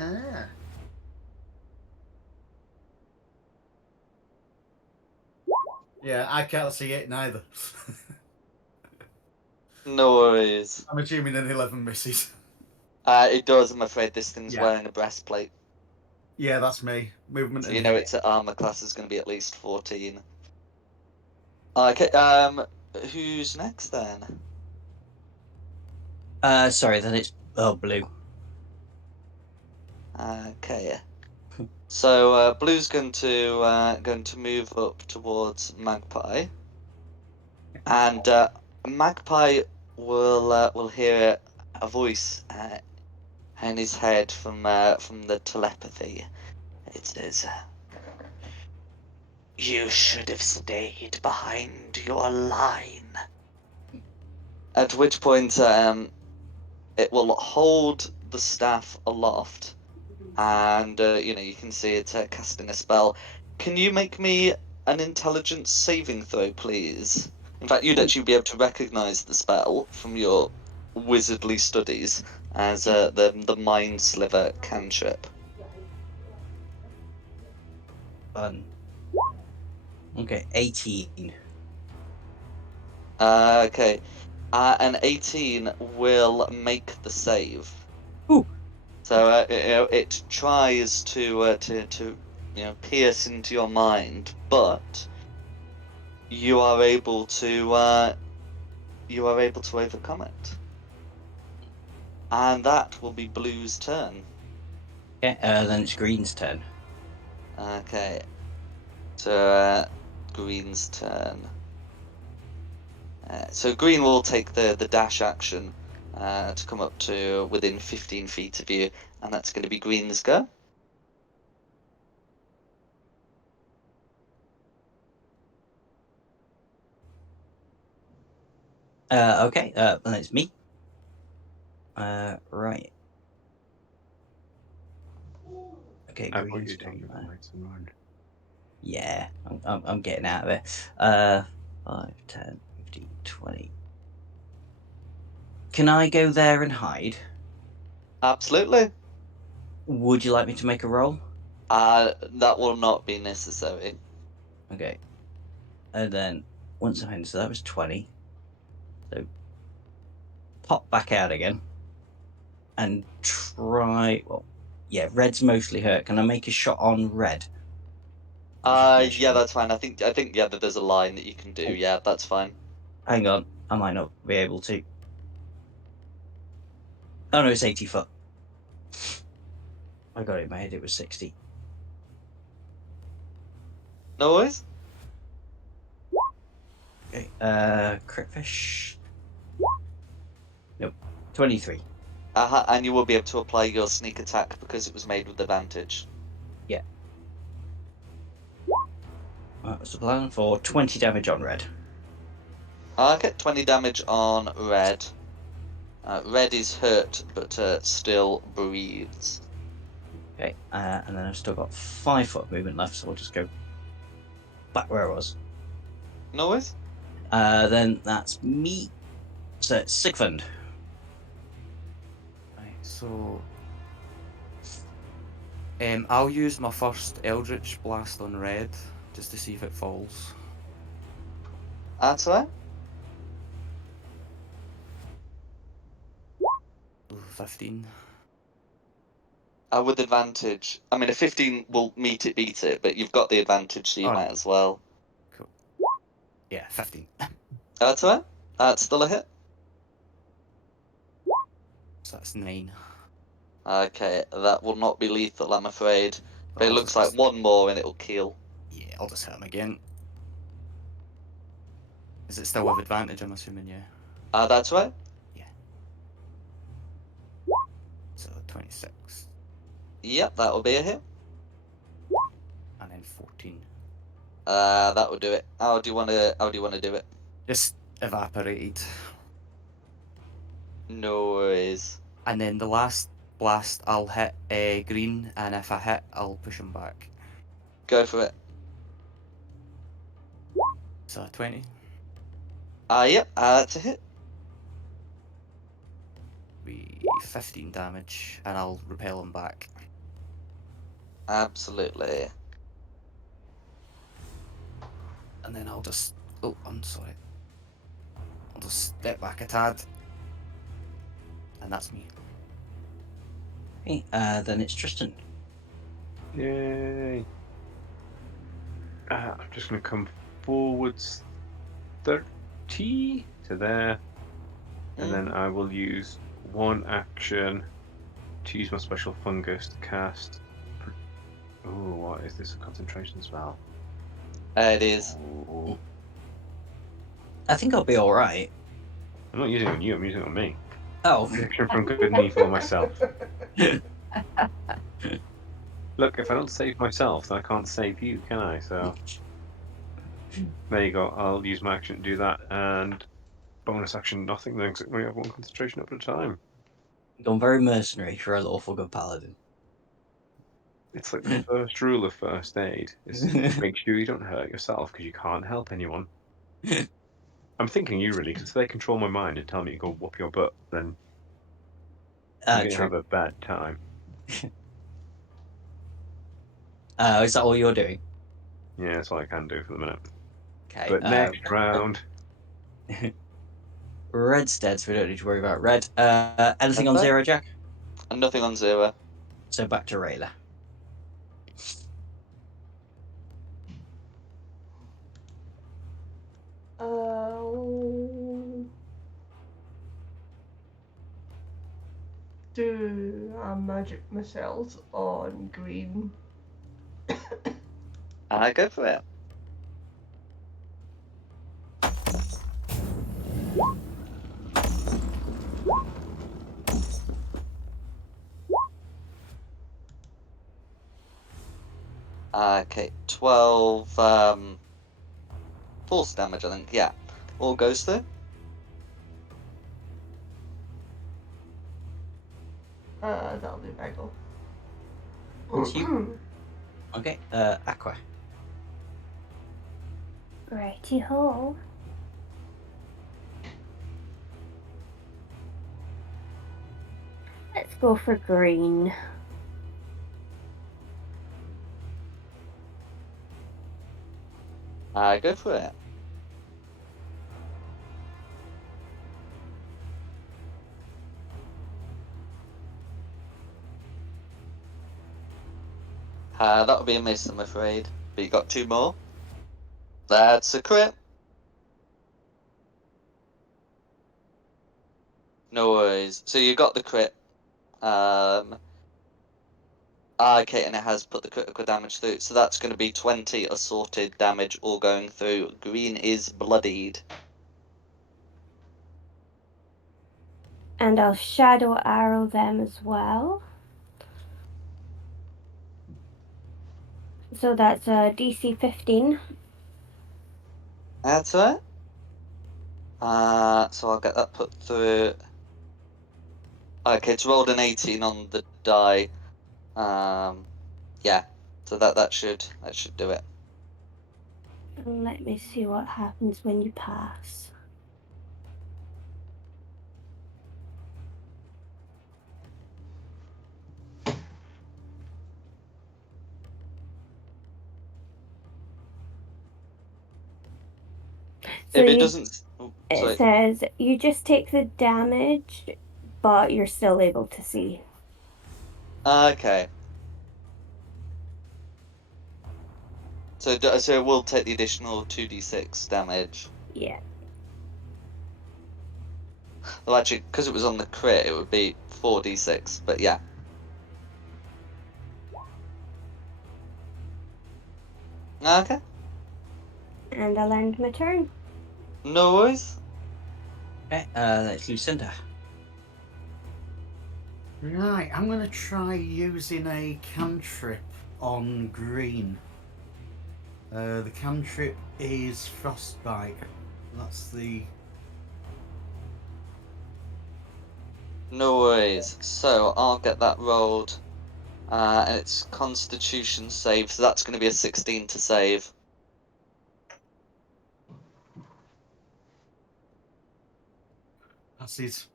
Ah. Yeah, I can't see it neither. No worries. I'm assuming an 11 misses. It does, I'm afraid this thing's Yeah. wearing a breastplate. Yeah, that's me. Movement So and you know hit. its armor class is going to be at least 14. Okay, who's next then? Sorry, then it's blue. Okay. So Blue's going to move up towards Magpie, and Magpie will hear a voice in his head from the telepathy. It says, "You should have stayed behind your line." At which point, it will hold the staff aloft, and you can see it casting a spell. Can you make me an intelligence saving throw, please? In fact, you'd actually be able to recognize the spell from your wizardly studies as the Mind Sliver cantrip. Fun. Okay, 18. Okay, an 18 will make the save. Ooh. So it tries to pierce into your mind, but you are able to overcome it, and that will be Blue's turn. Okay, then it's green's turn. Okay, so Green's turn. So Green will take the dash action to come up to within 15 feet of you, and that's going to be Green's go. Okay, then it's me. Right. Okay, I thought you green's were taking gone the there. next round. Yeah, I'm getting out of it. 5, 10, 15, 20. Can I go there and hide? Absolutely. Would you like me to make a roll? That will not be necessary. Okay. And then once I'm in, so that was 20. So pop back out again and try. Well, yeah, red's mostly hurt. Can I make a shot on red? Yeah, that's fine. I think yeah, that there's a line that you can do. Oh, Yeah, that's fine. hang on, I might not be able to. Oh no, it's 80 foot. I got it in my head. It was 60. No worries. Okay. Crit fish. Nope. 23. And you will be able to apply your sneak attack because it was made with advantage. Yeah. That was the plan for 20 damage on red. Okay, 20 damage on red. Red is hurt, but still breathes. Okay. And then I've still got 5 foot of movement left, so I'll just go back where I was. No worries. Then that's me. So it's Sigfund. Right, so I'll use my first Eldritch Blast on red just to see if it falls. That's all right. Ooh, 15. With advantage. I mean, a 15 will beat it, but you've got the advantage, so you Oh, might as well. cool. Yeah, 15. That's all right. That's still a hit. So that's 9. Okay, that will not be lethal, I'm afraid. But it I'll looks like just, one more and it'll kill. yeah, I'll just hit him again. Is it still with advantage, I'm assuming, yeah? That's right. Yeah. So 26. Yep, that will be a hit. And then 14. That will do it. How do you want to do it? Just evaporated. No worries. And then the last blast, I'll hit green, and if I hit, I'll push him back. Go for it. So 20. Yep, that's a hit. Be 15 damage, and I'll repel him back. Absolutely. And then I'll just... Oh, I'm sorry. I'll just step back a tad. And that's me. Okay, then it's Tristan. Yay! I'm just going to come forwards 30 to there, and then I will use one action to use my special fungus to cast. Oh, what is this? A concentration spell? It is. Oh, I think I'll be all right. I'm not using it on you. I'm using it on me. Oh, Protection from good and evil on myself. Look, if I don't save myself, then I can't save you, can I? So there you go. I'll use my action to do that, and bonus action nothing. Then we have one concentration up at a time. gone very mercenary for a lawful good paladin. It's like the first rule of first aid is make sure you don't hurt yourself because you can't help anyone. I'm thinking you really, because if they control my mind and tell me to go whoop your butt, then I'm going to True. have a bad time. Is that all you're doing? Yeah, that's all I can do for the minute. Okay. But next round, Red's dead, so we don't need to worry about Red. Anything on Okay. zero, Jack? And nothing on zero. So back to Rayla. Do magic missiles on green. I go for it. Okay, 12 force damage, I think. Yeah, all goes through. That'll do, Bagel. It's you. Okay. Aqua. Righty-ho. Let's go for green. I go for it. That'll be a miss, I'm afraid. But you got 2 more. That's a crit. No worries. So you got the crit. Okay, and it has put the critical damage through. So that's going to be 20 assorted damage all going through. Green is bloodied. And I'll shadow arrow them as well. So that's a DC 15. That's right. So I'll get that put through. Okay, it's rolled an 18 on the die. Yeah. So that should do it. Let me see what happens when you pass. So If it doesn't, it says you just take the damage, but you're still able to see. Okay. So it will take the additional 2d6 damage. Yeah. Well, actually, because it was on the crit, it would be 4d6. But yeah. Okay. And I'll end my turn. No worries. Okay. That's Lucinda. Right, I'm going to try using a cantrip on green. The cantrip is Frostbite. That's the... No worries. So I'll get that rolled. And it's Constitution save, so that's going to be a 16 to save. That's it.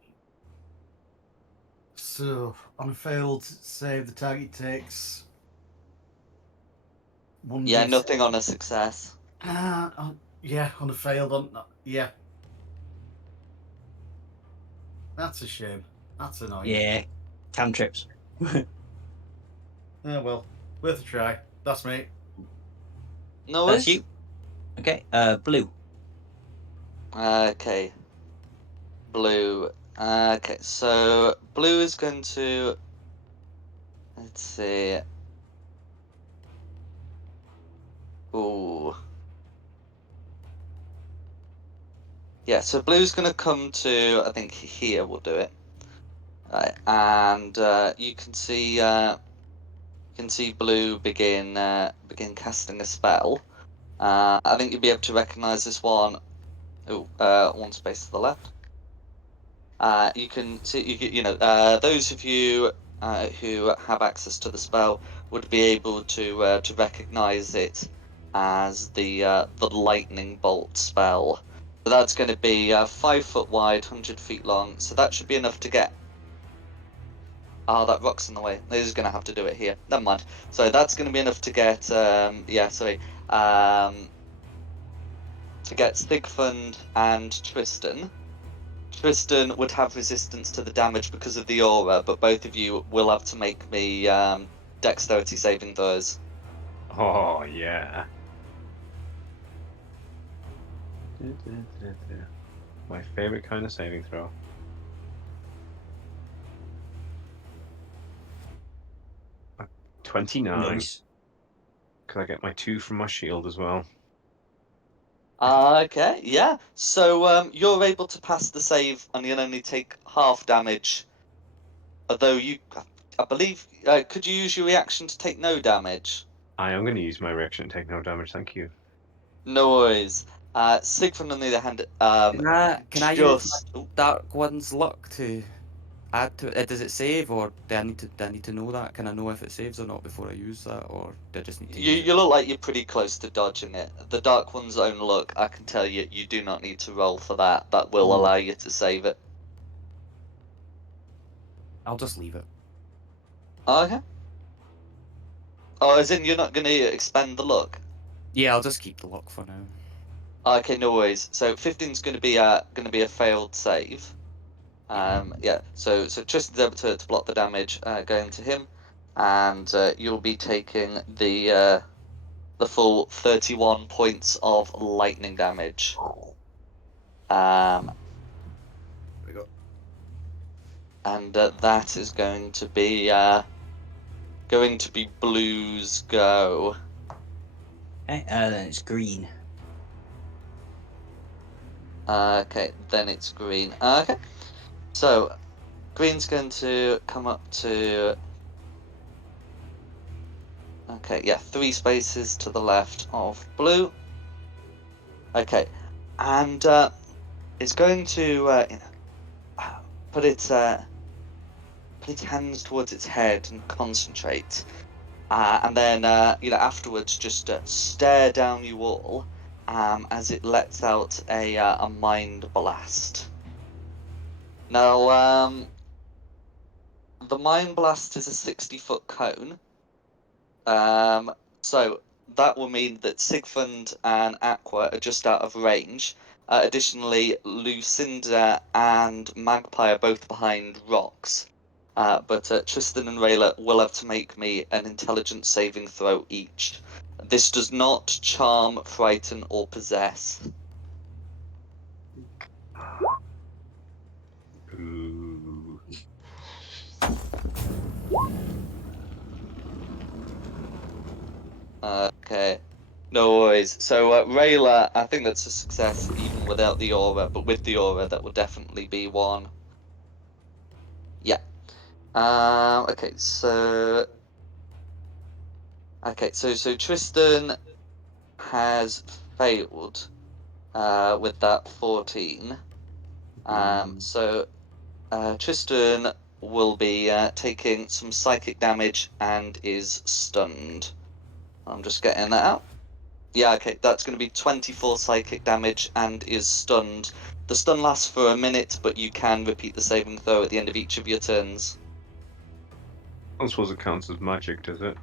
So, on a failed save, the target takes Yeah, nothing on a success. Yeah, on a failed one. Yeah. That's a shame. That's annoying. Yeah, cantrips. Oh well, worth a try. That's me. No That's worries. you. Okay, blue. Okay. Blue. Okay, so blue is going to. Let's see. Ooh. Yeah, so blue's going to come to. I think here we'll do it. Right, and you can see. Blue begin casting a spell. I think you'll be able to recognise this one. Oh, one space to the left. You can see, those of you who have access to the spell would be able to recognise it as the lightning bolt spell. So that's going to be 5 foot wide, 100 feet long. So that should be enough to get. Oh, that rock's in the way. This is going to have to do it here. Never mind. So that's going to be enough to get. To get Sigfund and Tristan. Tristan would have resistance to the damage because of the aura, but both of you will have to make me dexterity saving throws. Oh, yeah. My favorite kind of saving throw. Uh, 29. Nice. Could I get my 2 from my shield as well? Okay, yeah. So you're able to pass the save, and you'll only take half damage. Although I believe, could you use your reaction to take no damage? I am going to use my reaction and take no damage, thank you. No worries. Sigfrid, on the other hand, Can I use just. my Dark One's luck to add to it? Does it save, or do I need to know that? Can I know if it saves or not before I use that, or do I just need to use it? You look like you're pretty close to dodging it. The Dark One's own look, I can tell you, you do not need to roll for that. That will Oh. allow you to save it. I'll just leave it. Okay. Oh, as in you're not going to expend the luck? Yeah, I'll just keep the luck for now. Okay, no worries. So 15's going to be a failed save. Yeah. So Tristan's able to block the damage going to him, and you'll be taking the full 31 points of lightning damage. There we go. And that is going to be Blue's go. Okay, then it's green. Okay, then it's green. Okay, so green's going to come up to. Okay, yeah, 3 spaces to the left of blue. Okay, and it's going to put its hands towards its head and concentrate. And then, afterwards, just stare down you all as it lets out a mind blast. Now, the mind blast is a 60-foot cone. So that will mean that Sigfund and Aqua are just out of range. Additionally, Lucinda and Magpie are both behind rocks. But Tristan and Rayla will have to make me an intelligence saving throw each. This does not charm, frighten, or possess. Ooh. Okay, no worries. So Rayla, I think that's a success even without the aura, but with the aura, that will definitely be one. Yeah. Okay, so Tristan has failed with that 14. So Tristan will be taking some psychic damage and is stunned. I'm just getting that out. Yeah, okay, that's going to be 24 psychic damage and is stunned. The stun lasts for a minute, but you can repeat the saving throw at the end of each of your turns. I don't suppose it counts as magic, does it?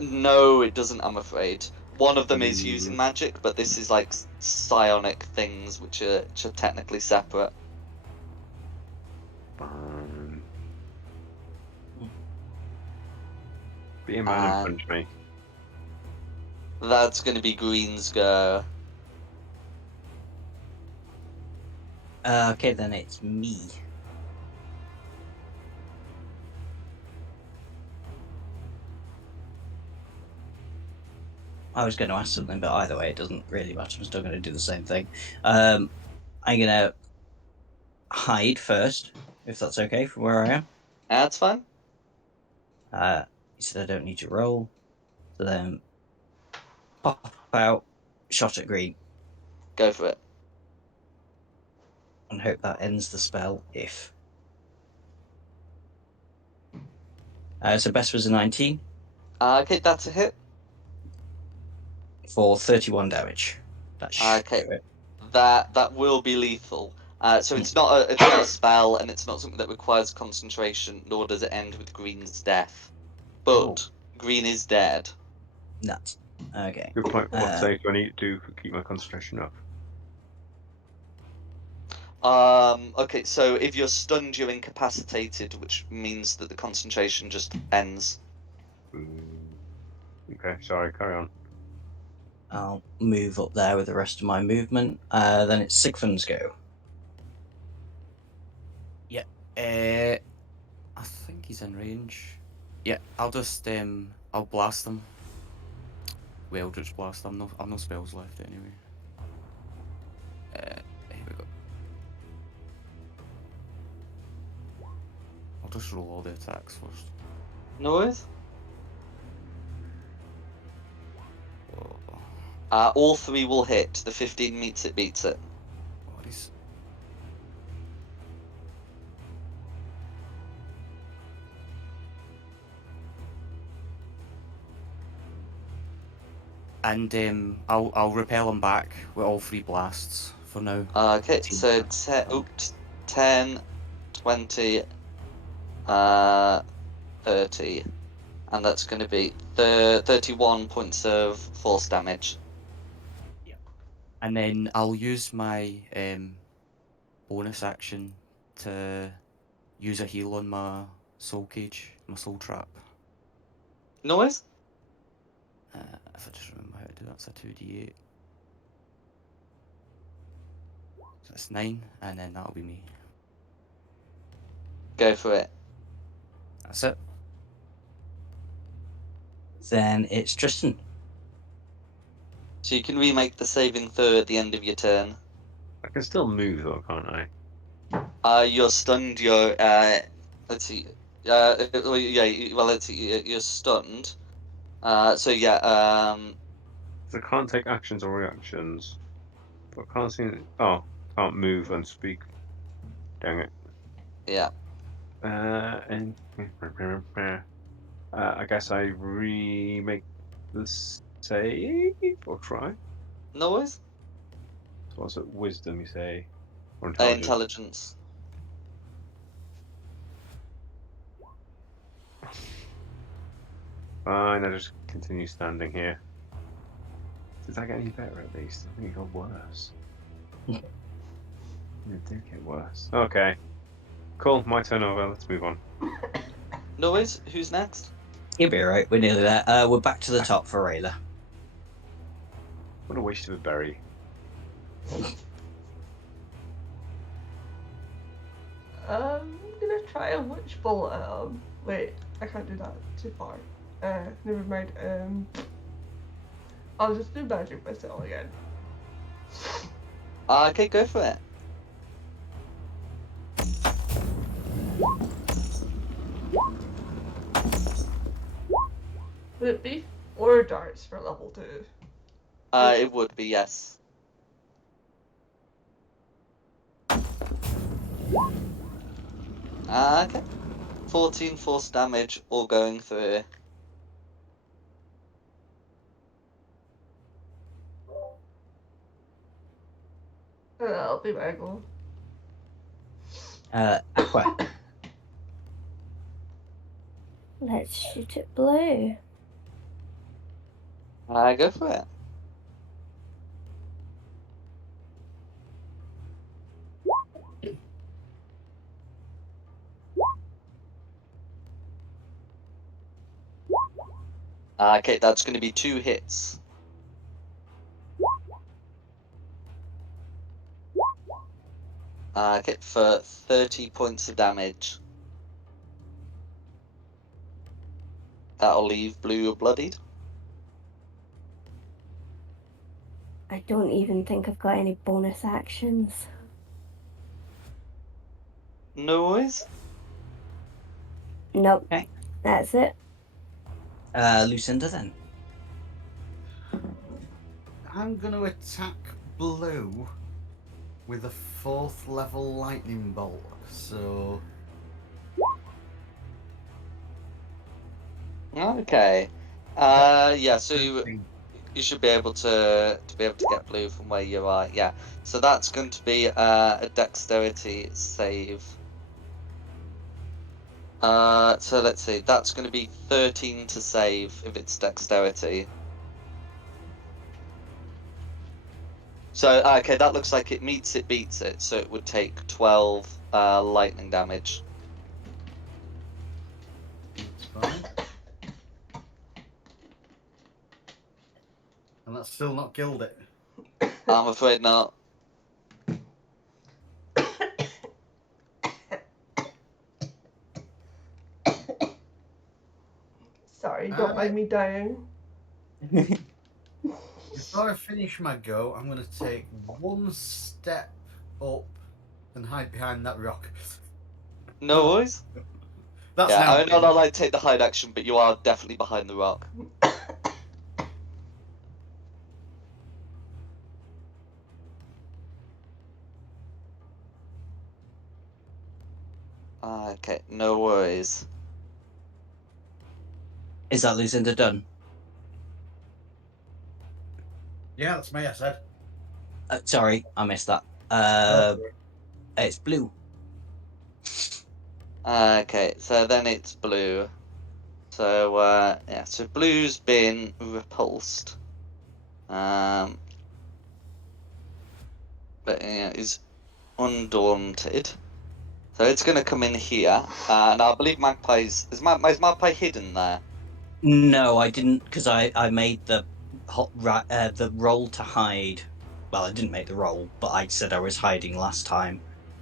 No, it doesn't, I'm afraid. One of them is using Mm. magic, but this is like psionic things, which are technically separate. Fine. Be a man and And punch me. that's going to be Green's go. Okay, then it's me. I was going to ask something, but either way, it doesn't really matter. I'm still going to do the same thing. I'm going to hide first, if that's okay, from where I am. That's fine. He said I don't need to roll. So then pop out, shot at Green, Go for it. and hope that ends the spell if. So best was a 19 Okay, that's a hit. for 31 damage. That should Okay, do it. that will be lethal. So it's not a spell, and it's not something that requires concentration, nor does it end with Green's death. But Green is dead. Nuts. Okay. Good point. What save do I need to do to keep my concentration up? Okay, so if you're stunned, you're incapacitated, which means that the concentration just ends. Okay, sorry, carry on. I'll move up there with the rest of my movement. Then it's Sigfund's go. Yeah. I think he's in range. Yeah, I'll just I'll blast him. Well, Eldritch Blast. I've no spells left anyway. Here we go. I'll just roll all the attacks first. No worries. Oh, All three will hit. The 15 meets it, beats it. what is? And I'll repel him back with all three blasts for now. Okay, 18 so attacks. 10, 20, 30. And that's going to be 31 points of force damage. And then I'll use my bonus action to use a heal on my soul cage, my soul trap. No worries. If I just remember how to do that, it's a 2d8. So that's 9, and then that'll be me. Go for it. That's it. Then it's Tristan. So you can remake the saving throw at the end of your turn. I can still move though, can't I? You're stunned. Let's see. Let's see. You're stunned. So yeah. So I can't take actions or reactions. But I can't see. Oh, can't move and speak. Dang it. Yeah. And I guess I remake the save or try. No worries. So what's it? Wisdom, you say, or intelligence? Intelligence. Fine. I just continue standing here. Did that get any better at least? I think it got worse. It did get worse. Okay. Cool. My turn over. Let's move on. No worries. Who's next? You'll be alright, we're nearly there. We're back to the top for Rayla. What a waste of a berry. I'm gonna try a witch bolt at him. Wait, I can't do that. Too far. Never mind. I'll just do magic missile again. Okay, go for it. Would it be 4 darts for level 2? It would be, yes. Okay. 14 force damage, all going through. That'll be my goal. Aqua. Let's shoot it blue. Go for it. Okay, that's going to be 2 hits. Okay, for 30 points of damage. That'll leave Blue bloodied. I don't even think I've got any bonus actions. No worries. Nope. Okay. That's it. Lucinda then. I'm going to attack Blue with a 4th level lightning bolt. So Okay. Yeah. So you 13. should be able to get Blue from where you are. Yeah. So that's going to be a dexterity save. So let's see. That's going to be 13 to save if it's dexterity. So okay, that looks like it meets it, beats it. So it would take 12 lightning damage. That's fine. And that's still not killed it. I'm afraid not. Sorry, don't mind me dying. Before I finish my go, I'm going to take 1 step up and hide behind that rock. No worries. That's Yeah, now. I know I take the hide action, but you are definitely behind the rock. Okay, no worries. Is that Lucinda done? Yeah, that's me, I said. Sorry, I missed that. Oh, It's Blue. Okay, so then it's Blue. So yeah, so Blue's been repulsed. But yeah, is undaunted. So it's gonna come in here. And I believe is Magpie hidden there? No, I didn't, because I made the roll to hide. Well, I didn't make the roll, but I said I was hiding last time,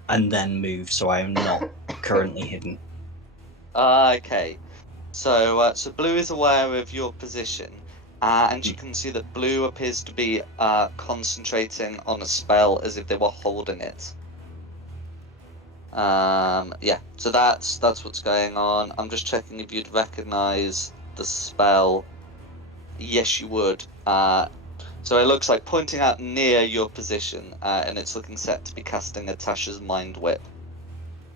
and then moved, so I am not currently hidden. Okay. So Blue is aware of your position, and you can see that Blue appears to be concentrating on a spell as if they were holding it. Yeah, so that's what's going on. I'm just checking if you'd recognize the spell. Yes, you would. So it looks like pointing out near your position, and it's looking set to be casting Atasha's Mind Whip,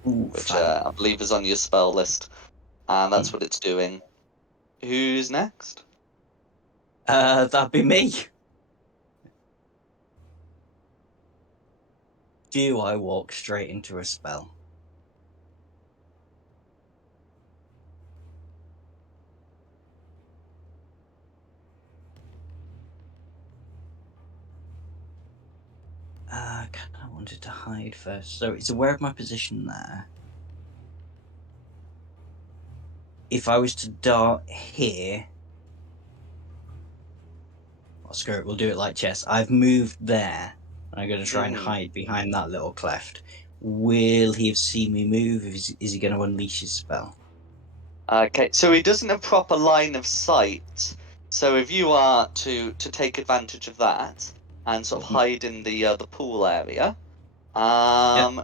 Ooh, which fun. I believe is on your spell list, and that's what it's doing. Who's next? That'd be me. Do I walk straight into a spell? I wanted to hide first, so it's aware of my position there. If I was to dart here, well, screw it, we'll do it like chess. I've moved there. I'm going to try and hide behind that little cleft. Will he have seen me move? Is he going to unleash his spell? Okay, so he doesn't have proper line of sight. So if you are to take advantage of that and sort of hide in the pool area, yeah,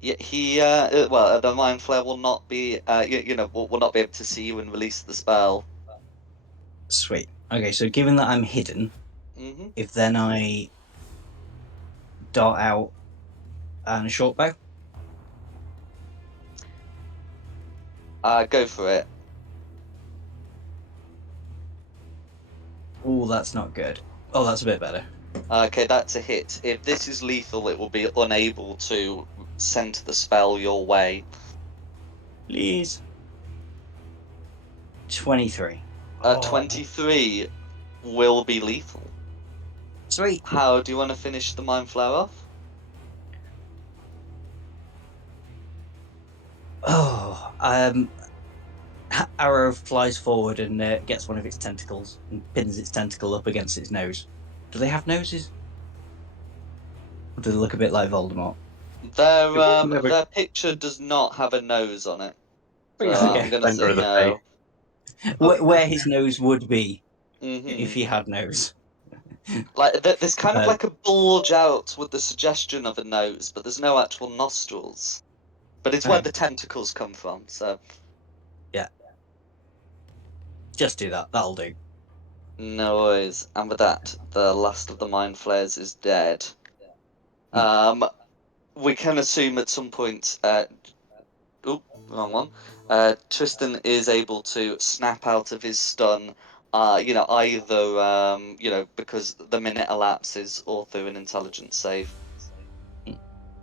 he well, the mind flare will not be will not be able to see you and release the spell. Sweet. Okay, so given that I'm hidden, if then I dart out and a short bow, Go for it. oh, that's not good. Oh, that's a bit better. Okay, that's a hit. If this is lethal, it will be unable to send the spell your way. Please. 23. 23. will be lethal. Sweet. How do you want to finish the mind flare off? Oh, Arrow flies forward and gets one of its tentacles and pins its tentacle up against its nose. Do they have noses? Or do they look a bit like Voldemort? Their picture does not have a nose on it. So Okay. I'm gonna say Center of the no. Where his nose would be if Mhm. he had nose. Like there's kind of Uh, like a bulge out with the suggestion of a nose, but there's no actual nostrils. But it's where Right. the tentacles come from. So Just do that. That'll do. no worries. And with that, the last of the mind flares is dead. We can assume at some point. Oh, wrong one. Tristan is able to snap out of his stun. Either because the minute elapses, or through an intelligence save.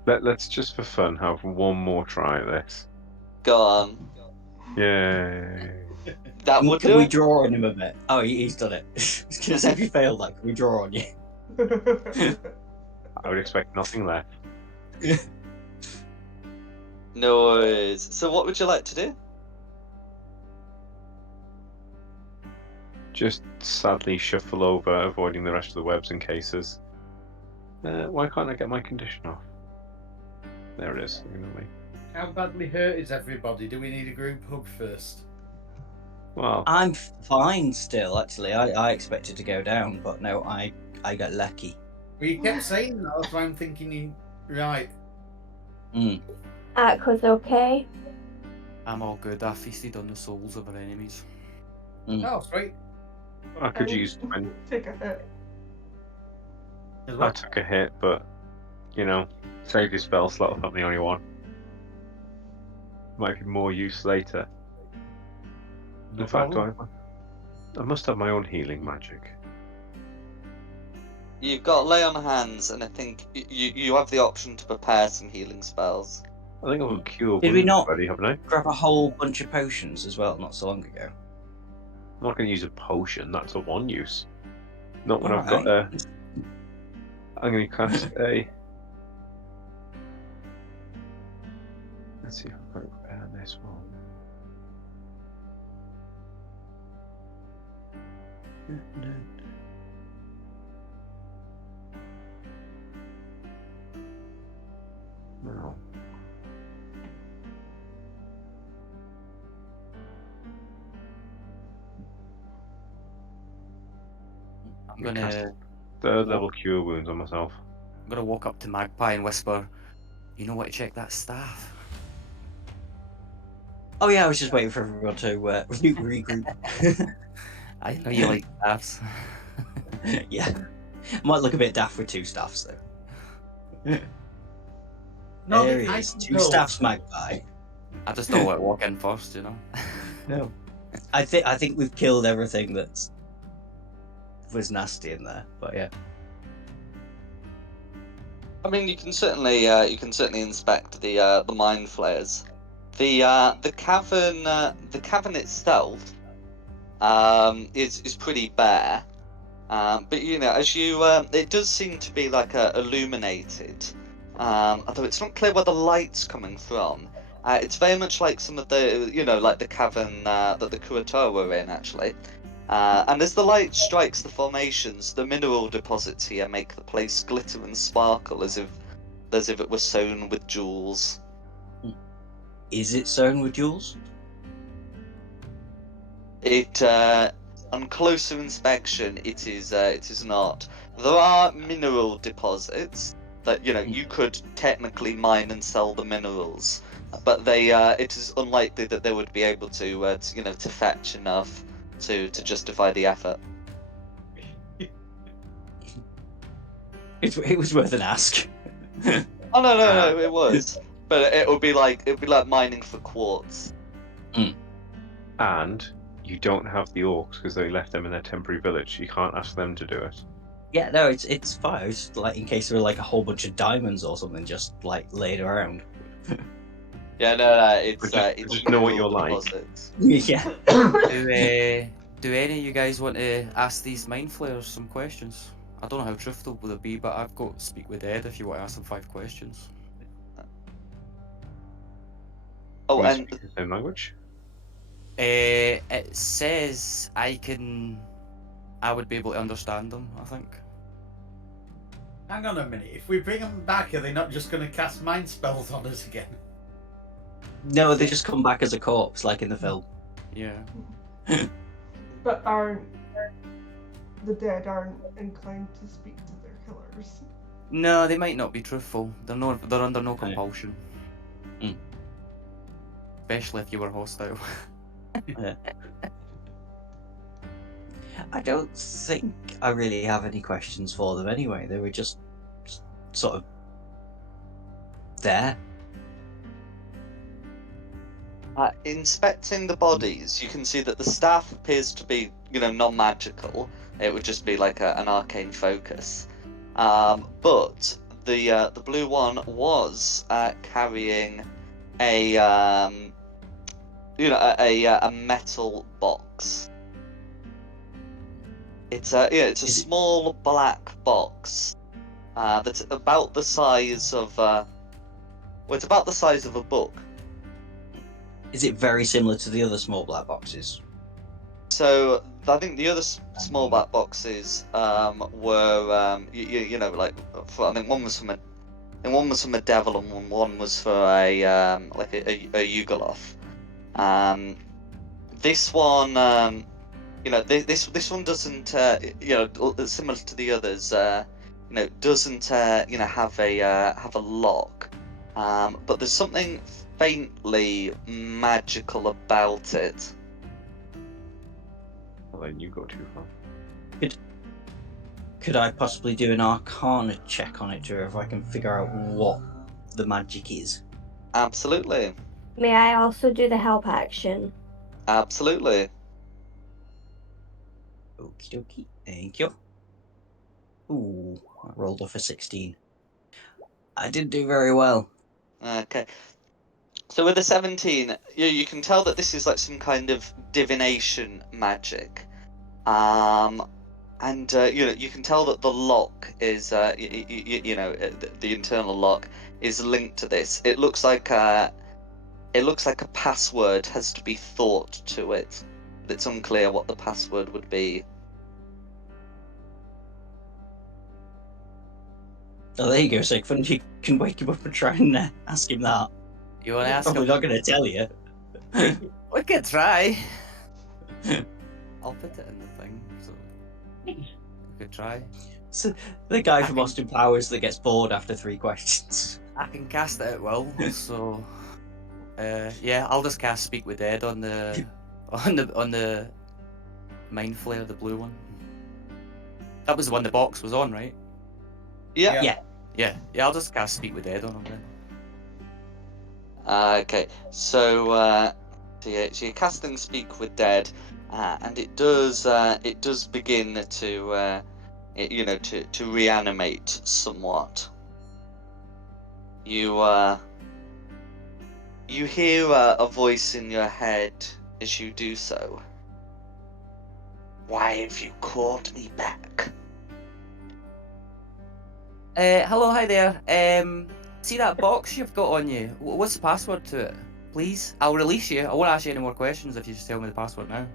Let's just for fun have one more try at this. Go on. Yay. That would Can do we it. draw on him a bit? Oh, he's done it. I was going to say, if you failed that, can we draw on you? I would expect nothing less. No worries. So what would you like to do? Just sadly shuffle over, avoiding the rest of the webs and cases. Why can't I get my condition off? There it is. How badly hurt is everybody? Do we need a group hug first? Well, I'm fine still, actually. I expected to go down, but no, I got lucky. Well, you kept saying that. That's why I'm thinking you. Right. Aqua's okay. I'm all good. I feasted on the souls of our enemies. Oh, sweet. I could use. Take a hit. I took a hit, but save your spell slot if I'm the only one. Might be more use later. In fact, I must have my own healing magic. You've got lay on hands, and I think you have the option to prepare some healing spells. I think I've got cure Did we wounds not ready, haven't I? grab a whole bunch of potions as well not so long ago? I'm not going to use a potion. That's a one use. Not when I've Alright. got a. I'm going to cast a. Let's see if I've got to prepare this one. No. I'm gonna Third level cure wounds on myself. I'm gonna walk up to Magpie and whisper, "You know what to check that staff." Oh yeah, I was just waiting for everyone to regroup. I know you like staffs. Yeah. Might look a bit daft with two staffs though. No, There I he is. can Two go. staffs, Magpie. I just don't want to walk in first, you know. No. I think we've killed everything that was nasty in there, but yeah. I mean, you can certainly inspect the mind flayers. The cavern itself is pretty bare, but as you it does seem to be like illuminated, although it's not clear where the light's coming from. It's very much like some of the like the cavern that the Kurotoa were in actually. And as the light strikes the formations, the mineral deposits here make the place glitter and sparkle as if it were sewn with jewels. Is it sewn with jewels? It on closer inspection, it is not. There are mineral deposits that you could technically mine and sell the minerals, but it is unlikely that they would be able to fetch enough to justify the effort. It was worth an ask. Oh no, it was. But it would be like mining for quartz. And you don't have the orcs because they left them in their temporary village. You can't ask them to do it. Yeah, no, it's fine. It's like in case there were like a whole bunch of diamonds or something just like laid around. Yeah, no, it's Just know what you're like. deposits. Yeah. do any of you guys want to ask these mind flayers some questions? I don't know how truthful will it be, but I've got Speak with Ed if you want to ask them 5 questions. Oh, We and speak the same language. It says I would be able to understand them, I think. Hang on a minute. If we bring them back, are they not just going to cast mind spells on us again? No, they just come back as a corpse, like in the film. Yeah. But the dead aren't inclined to speak to their killers. No, they might not be truthful. They're under no compulsion. Mm. Especially if you were hostile. I don't think I really have any questions for them anyway. They were just sort of there. Inspecting the bodies, you can see that the staff appears to be, non-magical. It would just be like an arcane focus. But the blue one was carrying a metal box. It's a small black box that's about the size of it's about the size of a book. Is it very similar to the other small black boxes? So I think the other small black boxes were I think one was from a devil and one was for a Yugoloth. This one, this one doesn't similar to the others. Doesn't have a lock. But there's something faintly magical about it. Well, then you go too far. Could I possibly do an Arcana check on it to if I can figure out what the magic is? Absolutely. May I also do the help action? Absolutely. Okie dokie. Thank you. Ooh, I rolled off a 16. I didn't do very well. Okay. So with a 17, you can tell that this is like some kind of divination magic. And you can tell that the lock is the internal lock is linked to this. It looks like a password has to be thought to it. It's unclear what the password would be. Oh, there you go, Sigfund. You can wake him up and try and ask him that. You want to He's ask probably him? not going to tell you. We could try. I'll put it in the thing, so we could try. So, the guy I from can- Austin Powers that gets bored after 3 questions. I can cast it at will, so yeah, I'll just cast Speak with Ed on the Mind Flayer, the blue one. That was the one the box was on, right? Yeah. Yeah. Yeah, I'll just cast Speak with Ed on him then. Okay. So you're casting Speak with Dead, and it does begin to to reanimate somewhat. You hear a voice in your head as you do so. Why have you called me back? Hello, hi there. See that box you've got on you? What's the password to it? Please? I'll release you. I won't ask you any more questions if you just tell me the password now.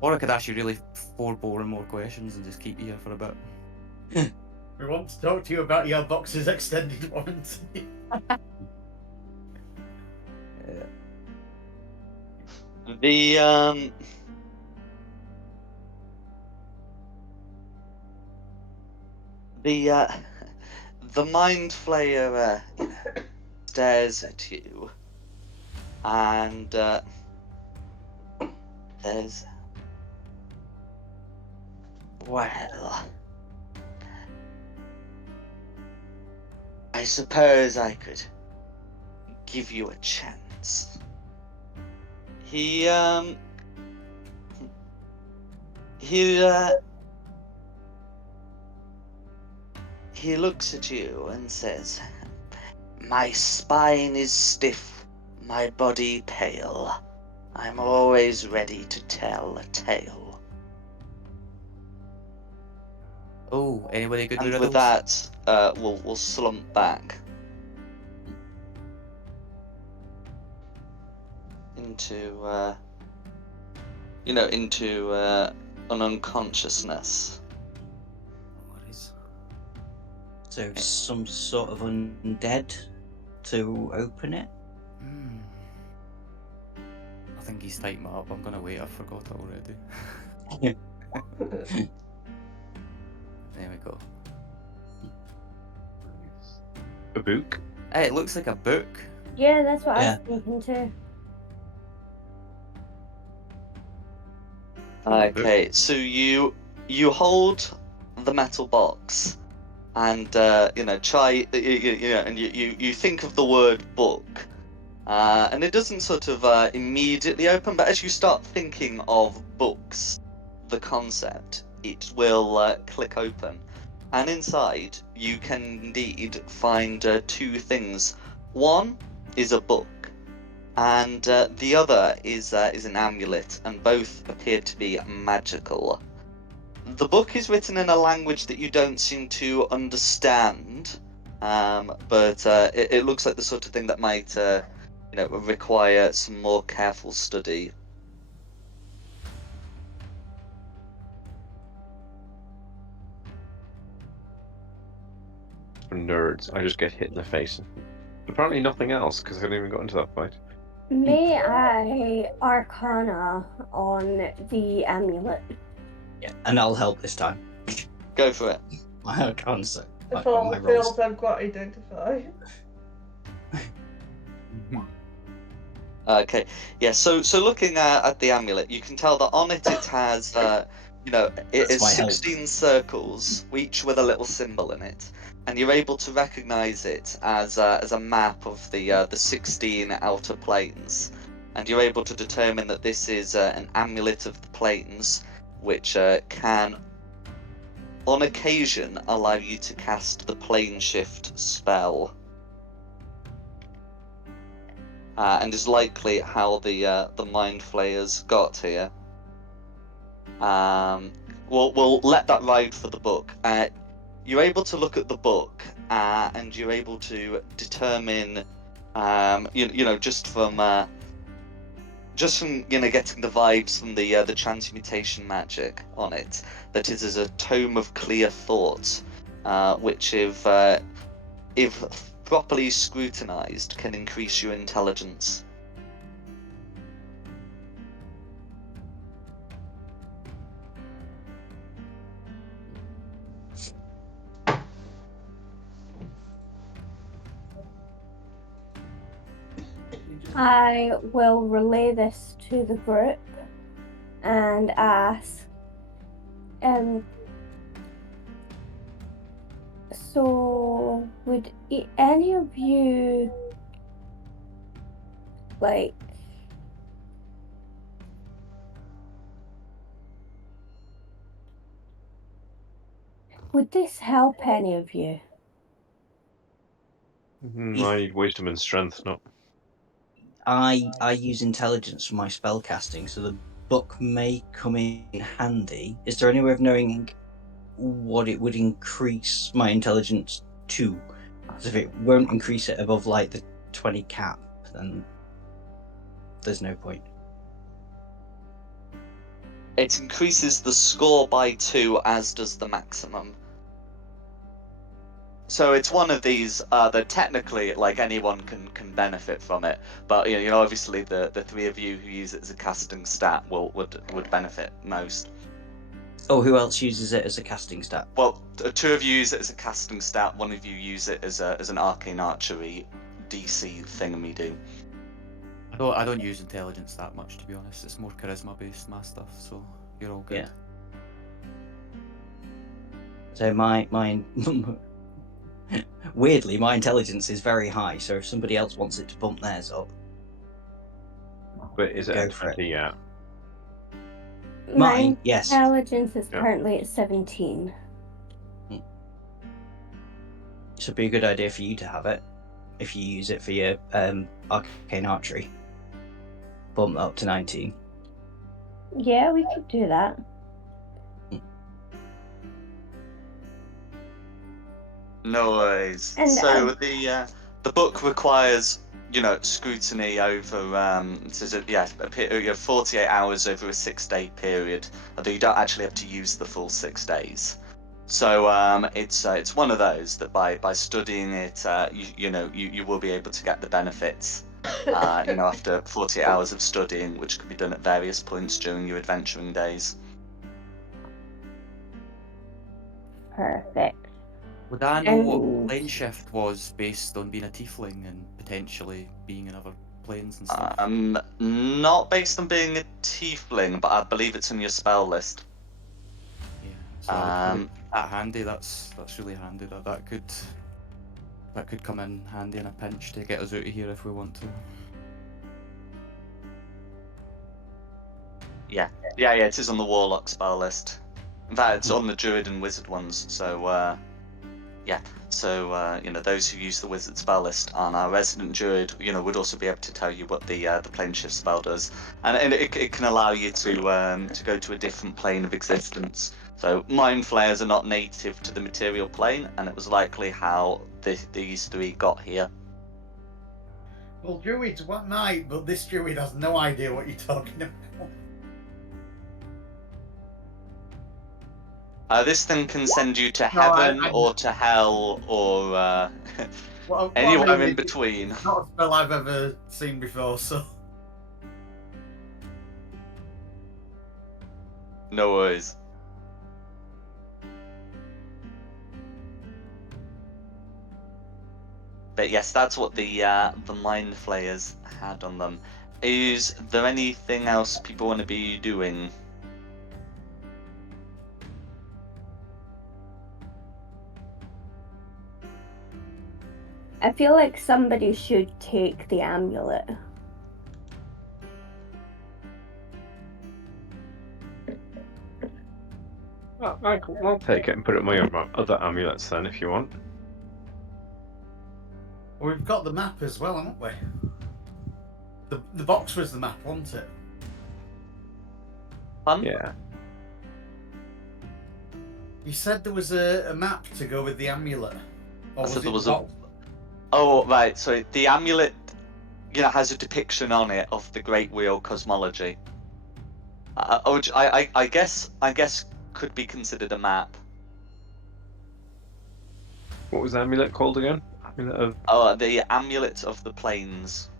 Or I could ask you really 4 boring more questions and just keep you here for a bit. We want to talk to you about your box's extended warranty. The Mind Flayer stares at you, and there's well, I suppose I could give you a chance. He looks at you and says, "My spine is stiff, my body pale. I'm always ready to tell a tale. Oh, anybody good And with with riddles? that, we'll slump back into into an unconsciousness. No worries. So some sort of undead to open it. Hmm. I think he's typing it up. I'm gonna wait. I forgot it already. There we go. A book. Hey, it looks like a book. Yeah, that's what I Yeah. was thinking too. Okay, so you hold the metal box, and try and you think of the word book, and it doesn't sort of immediately open, but as you start thinking of books, the concept, it will click open, and inside you can indeed find two things. One is a book, and the other is an amulet, and both appear to be magical. The book is written in a language that you don't seem to understand, but it looks like the sort of thing that might require some more careful study. For nerds, I just get hit in the face. Apparently nothing else, because I haven't even got into that fight. May I Arcana on the amulet? Yeah, and I'll help this time. Go for it. I can't say. If all fails, I've got identify. Okay, yeah. So looking at the amulet, you can tell that on it has it That's is my help. 16 circles, each with a little symbol in it, and you're able to recognize it as a map of the 16 outer planes, and you're able to determine that this is an amulet of the planes, which can, on occasion, allow you to cast the plane shift spell. And is likely how the mind flayers got here. We'll let that ride for the book. You're able to look at the book, and you're able to determine, just from getting the vibes from the transmutation magic on it, that it is a tome of clear thought, which if properly scrutinized, can increase your intelligence. I will relay this to the group and ask, so would any of you like would this help any of you? I need wisdom and strength, not. I use intelligence for my spell casting, so the book may come in handy. Is there any way of knowing what it would increase my intelligence to? Because if it won't increase it above like the 20 cap, then there's no point. It increases the score by 2, as does the maximum. So it's one of these that technically, like, anyone can benefit from it, but obviously the three of you who use it as a casting stat would benefit most. Oh, who else uses it as a casting stat? Well, 2 of you use it as a casting stat. 1 of you use it as an arcane archery DC thingammy-do. I don't use intelligence that much, to be honest. It's more charisma based, my stuff. So you're all good. Yeah. So my weirdly, my intelligence is very high. So if somebody else wants it to bump theirs up, But is it Go at for it. 20 yet? My Mine, yes. intelligence is Yeah. currently at 17. Should be a good idea for you to have it. if you use it for your arcane archery. Bump that up to 19. Yeah, we could do that. No worries. And, So the book requires, scrutiny over a period of 48 hours over a 6-day period, although you don't actually have to use the full 6 days. So it's one of those that by studying it, you will be able to get the benefits. After 48 hours of studying, which could be done at various points during your adventuring days. Perfect. Would I know what And- plane shift was based on being a tiefling and potentially being in other planes and stuff? Not based on being a tiefling, but I believe it's in your spell list. Yeah, so I would probably keep that handy. That's really handy. That could come in handy in a pinch to get us out of here if we want to. Yeah, it is on the Warlock spell list. In fact, it's on the Druid and Wizard ones, so, those who use the Wizard spell list on our Resident Druid, would also be able to tell you what the plane shift spell does. And it can allow you to go to a different plane of existence. So, Mind Flayers are not native to the material plane, and it was likely how these three got here. Well, druids, what might, but this druid has no idea what you're talking about. This thing can send you to heaven or to hell or anywhere in between. It's not a spell I've ever seen before, so. No worries. But yes, that's what the Mind Flayers had on them. Is there anything else people want to be doing? I feel like somebody should take the amulet. I'll take it and put it in my other amulets then, if you want. Well, we've got the map as well, haven't we? The box was the map, wasn't it? Fun? Yeah. You said there was a map to go with the amulet. Or I said it there was the a. box? Oh right, so the amulet, has a depiction on it of the Great Wheel cosmology. Which I guess could be considered a map. What was the amulet called again? Amulet of... The Amulet of the Plains.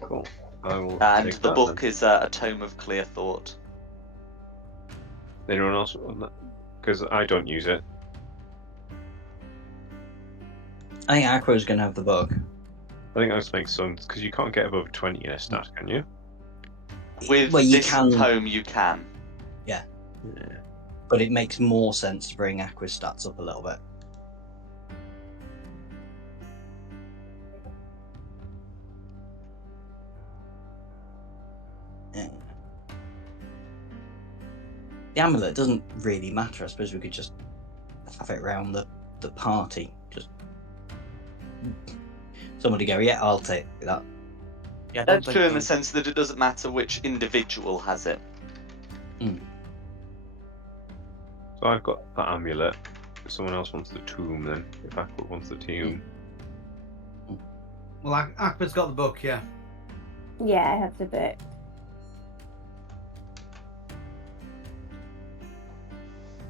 Cool. I will And take the that, book then. is a Tome of Clear Thought. Anyone else on that? Because I don't use it. I think Aqua's going to have the book. I think that makes sense, because you can't get above 20 in a stat, can you? With Well, you this can, tome, you can. yeah. Yeah. But it makes more sense to bring Aqua's stats up a little bit. Yeah. The amulet doesn't really matter. I suppose we could just have it around the party. Just somebody go, yeah, I'll take that. Yeah, I don't That's think true in the we- sense that it doesn't matter which individual has it. So I've got that amulet. If someone else wants the tomb, then. If Aqua wants the tomb. Well, Aqua's got the book, yeah. Yeah, I have the book.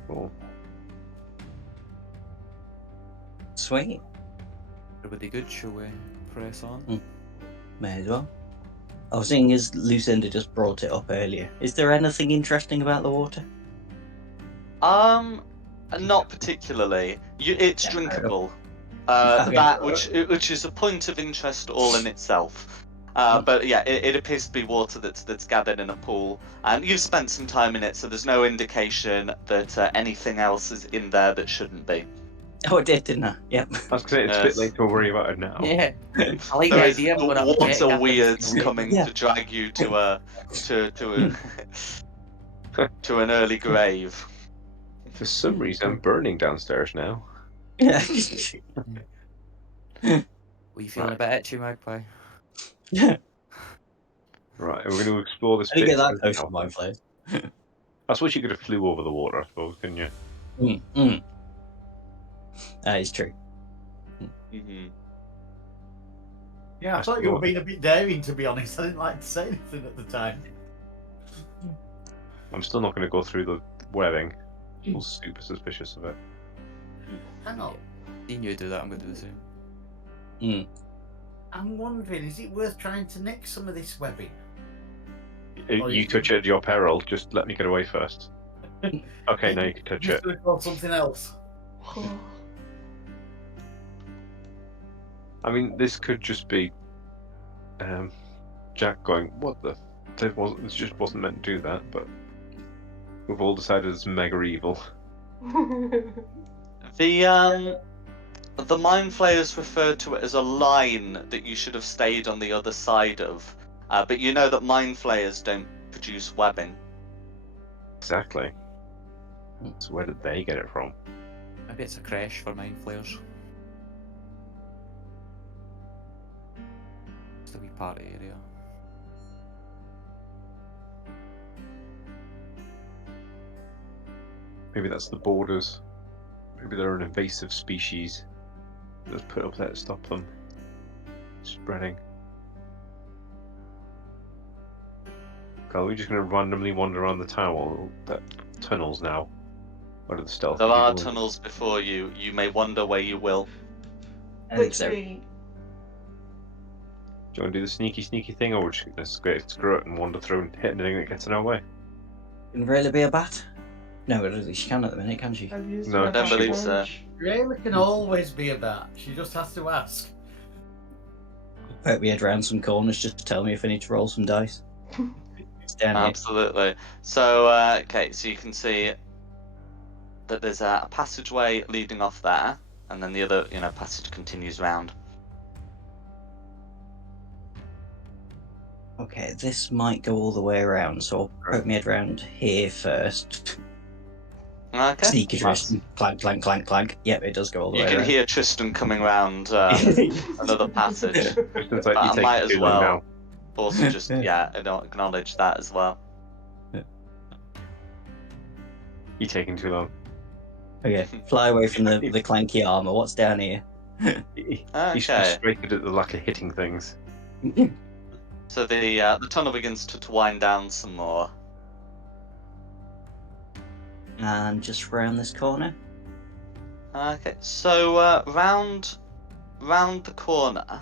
Cool. Sweet. Everybody good? Shall we press on? May as well. I was seeing as Lucinda just brought it up earlier. Is there anything interesting about the water? Not particularly. It's Yeah, drinkable. Okay. That which is a point of interest all in itself. But yeah, it appears to be water that's gathered in a pool, and you've spent some time in it, so there's no indication that anything else is in there that shouldn't be. Oh, it did, didn't I? Yep. I was going to say, it's a bit late to worry about it now. Yeah. I like the There is idea of going up water getting weirds it. coming Yeah. to drag you to to an early grave. For some reason, I'm burning downstairs now. Yeah. Were you feeling a bit itchy, Magpie? Right, we're going to explore this I didn't bit. get that close south. to mind flares. I suppose you could have flew over the water, I suppose, couldn't you? That is true. Mm-hmm. Yeah, I thought you were being a bit daring, to be honest. I didn't like to say anything at the time. I'm still not going to go through the webbing. I'm super suspicious of it. Hang on. Seeing you do that, I'm going to do the same. I'm wondering, is it worth trying to nick some of this webbing? You touch it at your peril. Just let me get away first. Okay, now you can touch it. Or something else. I mean, this could just be Jack going, "What the? It just wasn't meant to do that." But we've all decided it's mega evil. The Mind Flayers refer to it as a line that you should have stayed on the other side of, but you know that Mind Flayers don't produce webbing. Exactly. So where did they get it from? Maybe it's a crash for Mind Flayers. It's a wee party area. Maybe that's the borders. Maybe they're an invasive species that's put up there to stop them spreading. Are we just going to randomly wander around the tunnels now? Or do the stealth? There are tunnels before you. You may wander where you will. Which way? Do you want to do the sneaky thing, or would you just go screw it and wander through and hit anything that gets in our way? Can really be a bat? No, at least she can at the minute, can she? No, I don't believe so. Rayla can always be a bat. She just has to ask. Poke my head around some corners just to tell me if I need to roll some dice. It's down here. Absolutely. So, okay, so you can see that there's a passageway leading off there, and then the other, passage continues round. Okay, this might go all the way around, so I'll poke my head around here first. Okay. Sneaky Tristan, clank, clank, clank, clank. Yep, it does go all the way You around. can hear Tristan coming round another passage. Tristan's like, But you I might as too long well now. also just, acknowledge that as well. You're taking too long. Okay, fly away from the clanky armor. What's down here? He's Okay. frustrated at the lack of hitting things. So the tunnel begins to wind down some more. And just round this corner. Okay, so round the corner.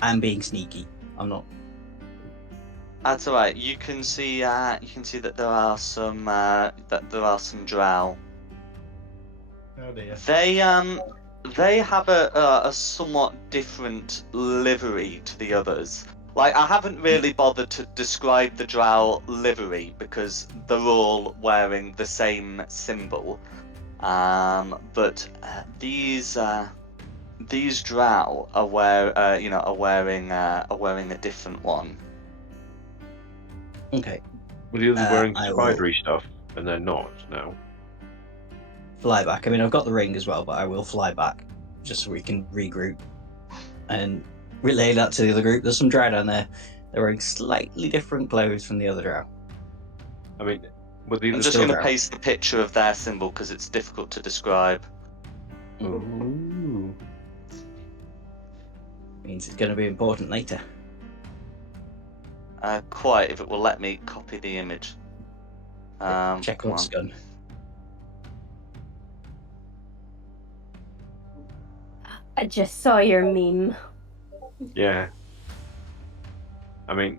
I'm being sneaky. I'm not. That's alright. You can see that there are some drow. Oh dear. They have a somewhat different livery to the others. Like, I haven't really bothered to describe the drow livery because they're all wearing the same symbol. But these drow are wearing a different one. Okay. Were the others wearing I will- spidery stuff, and they're not now? Fly back. I mean, I've got the ring as well, but I will fly back just so we can regroup and relay that to the other group. There's some drow down there. They're wearing slightly different clothes from the other drow. I mean, were the I'm others just still going to drow. paste the picture of their symbol because it's difficult to describe. Ooh. Means it's going to be important later. Quite, if it will let me copy the image. Check come what's on. done. I just saw your meme. Yeah. I mean,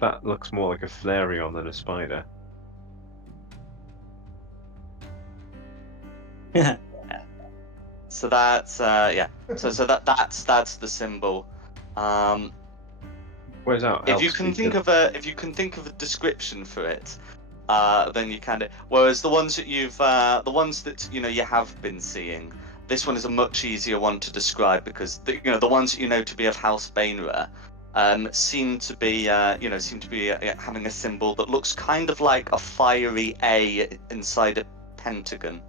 that looks more like a Flareon than a spider. So that's yeah. So that's the symbol. Where's that? If you can think of a description for it, then you kind of. Whereas the ones that you have been seeing, this one is a much easier one to describe because the ones that you know to be of House Bainra, seem to be having a symbol that looks kind of like a fiery A inside a pentagon.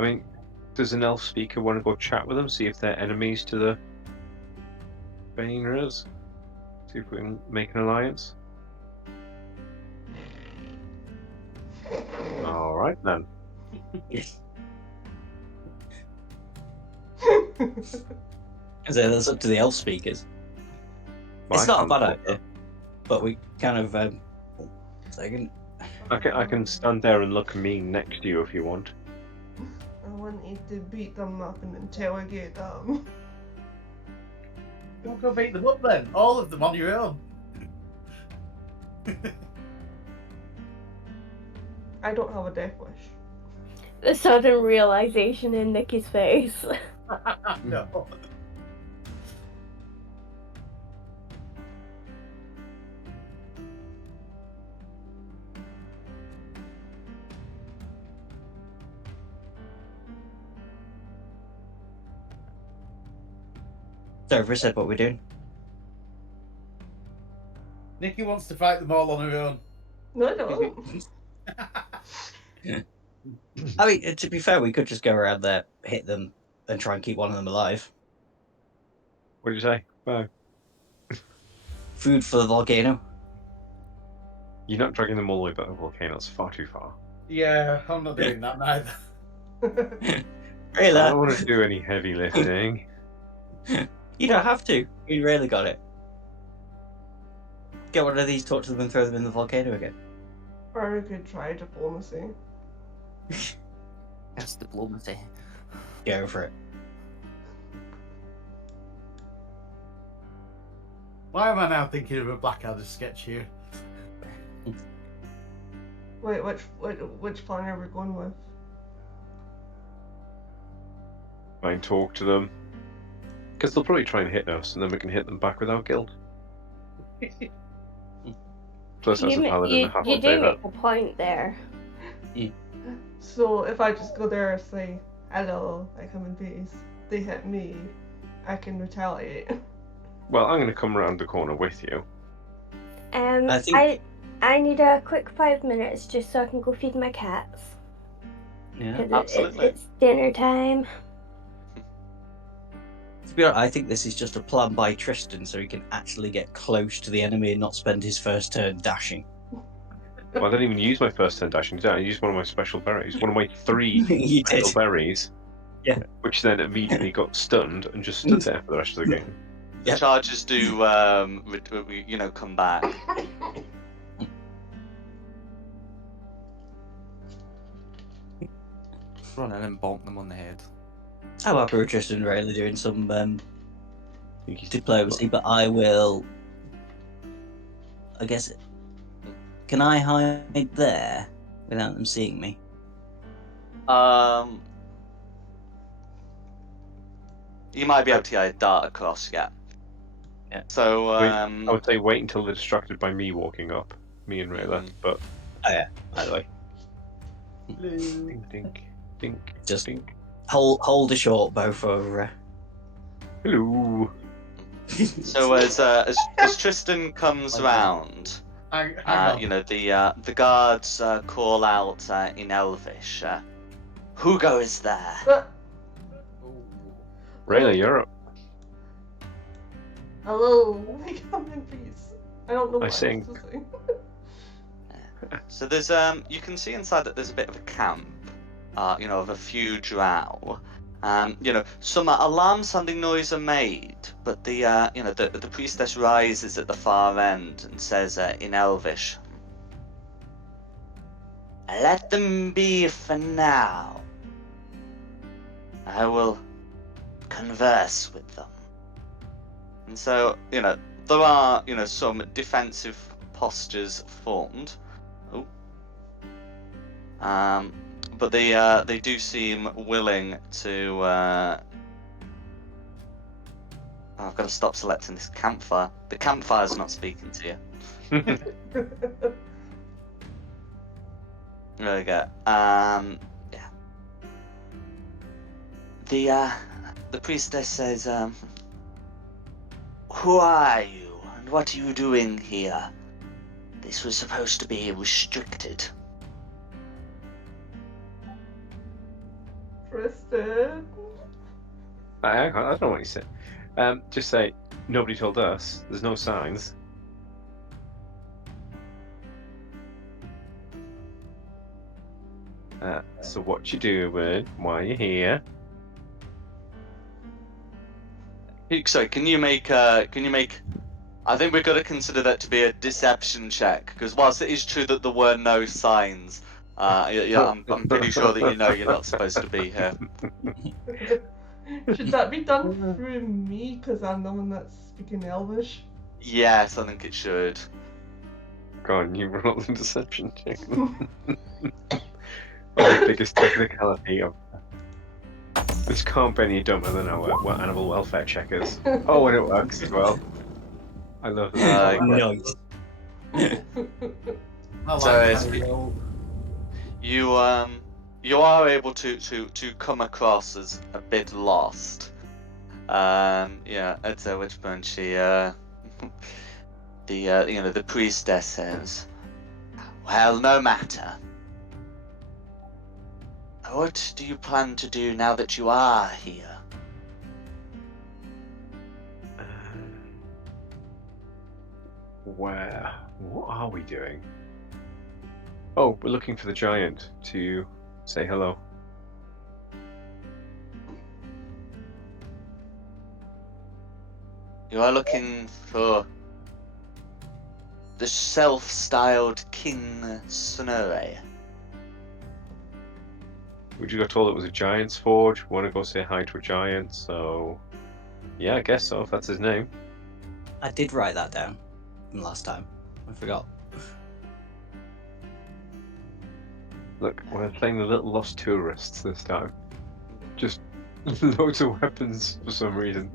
I mean, does an elf speaker want to go chat with them, see if they're enemies to the Bainers? See if we can make an alliance? Alright then. So that's up to the elf speakers. Well, It's I not a can't bad talk, idea, but we kind of. Second. I can stand there and look mean next to you if you want. I want you to beat them up and interrogate them. Don't go beat them up then. All of them on your own. I don't have a death wish. The sudden realization in Nikki's face. No. So, River said what we're doing. Nikki wants to fight them all on her own. No, I don't. I mean, to be fair, we could just go around there, hit them, and try and keep one of them alive. What did you say? Oh, Food for the volcano. you're not dragging them all the way back to the volcano. It's far too far. Yeah, I'm not doing that neither. I Really? don't want to do any heavy lifting. You don't have to. You really got it. Get one of these, talk to them, and throw them in the volcano again. Or we could try diplomacy. That's diplomacy. Go for it. Why am I now thinking of a Blackadder sketch here? Wait, which plan are we going with? Try and talk to them. Because they'll probably try and hit us, and then we can hit them back without guilt. Plus, as a paladin, I have you to do say that. make a point there. So if I just go there and say, hello, I come in peace, they hit me, I can retaliate. Well, I'm going to come around the corner with you. I think- I need a quick 5 minutes just so I can go feed my cats. Yeah. 'Cause Absolutely. it's dinner time. To be honest, I think this is just a plan by Tristan so he can actually get close to the enemy and not spend his first turn dashing. Well, I didn't even use my first turn dashing, did I? I used one of my special berries. One of my 3 You special did. berries. Yeah. Which then immediately got stunned and just stood there for the rest of the game. The Yep. charges do, come back. Run in and bonk them on the head. How about Tristan really doing some I think he's diplomacy, but I will. I guess. Can I hide there without them seeing me? You might be able to dart across, yeah. Yeah. So, I would say wait until they're distracted by me walking up, me and Rayla. But Either way, dink, dink, dink, just dink. hold a short bow for. Hello. so as Tristan comes round, Hang on. the guards call out in Elvish. Who goes there? Rayla, you're up. Hello, I come in peace. I don't know what sing. else to say. So there's you can see inside that there's a bit of a camp, of a few drow. Some alarm sounding noise are made, but the priestess rises at the far end and says in Elvish, "Let them be for now. I will converse with them." And so, there are, some defensive postures formed. But they do seem willing to. I've got to stop selecting this campfire. The campfire's not speaking to you. There we go. Yeah. The priestess says, "Who are you, and what are you doing here? This was supposed to be restricted." stupid. I don't know what you said. Just say, nobody told us. There's no signs. So what you doing? Why are you here? Sorry, can you make? I think we've got to consider that to be a deception check, because whilst it is true that there were no signs, I'm pretty sure that you know you're not supposed to be here. Should that be done through me? Because I'm the one that's speaking Elvish. Yes, I think it should. Go on, you roll the deception check. The biggest technicality of this can't be any dumber than our animal welfare checkers. Oh, and it works as well. I love that. Nice. I So like it's- that roll. You are able to come across as a bit lost. Yeah, at which point she the priestess says, "Well, no matter. What do you plan to do now that you are here?" What are we doing? Oh, we're looking for the giant to say hello. You are looking for the self-styled King Sonore. We just got told it was a giant's forge. We want to go say hi to a giant, so yeah, I guess so. If that's his name. I did write that down from last time. I forgot. Look, we're playing the little lost tourists this time. Just loads of weapons for some reason.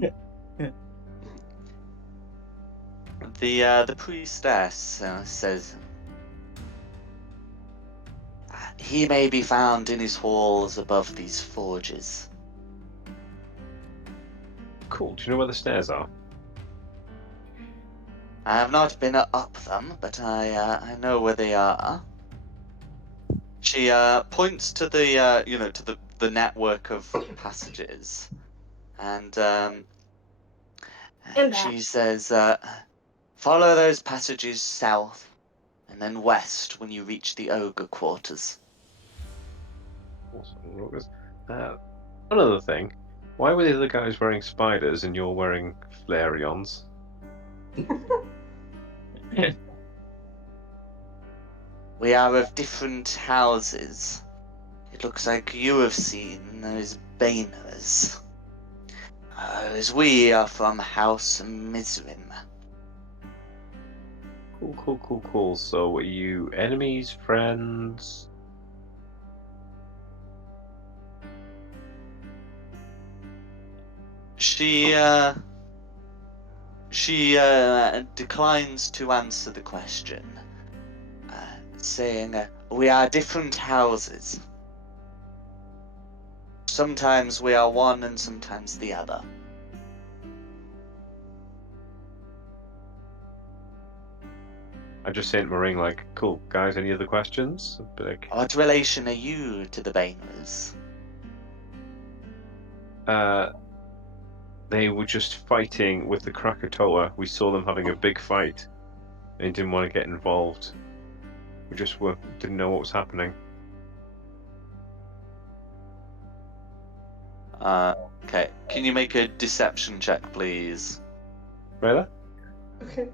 The priestess says, "He may be found in his halls above these forges." Cool. Do you know where the stairs are? I have not been up them, but I know where they are. She points to the to the network of passages, and And she back. says, "Follow those passages south, and then west when you reach the ogre quarters." Another thing. Why were the other guys wearing spiders and you're wearing Flareons? We are of different houses. It looks like you have seen those Baners. As we are from House Mizrim. Cool. So, are you enemies, friends? She declines to answer the question, saying, "We are different houses. Sometimes we are one and sometimes the other." I just sent Marine like, cool, guys, any other questions? But like, What relation are you to the Baners? they were just fighting with the Krakatoa. We saw them having a big fight and didn't want to get involved. We just didn't know what was happening. Okay, can you make a deception check, please? Really? Okay.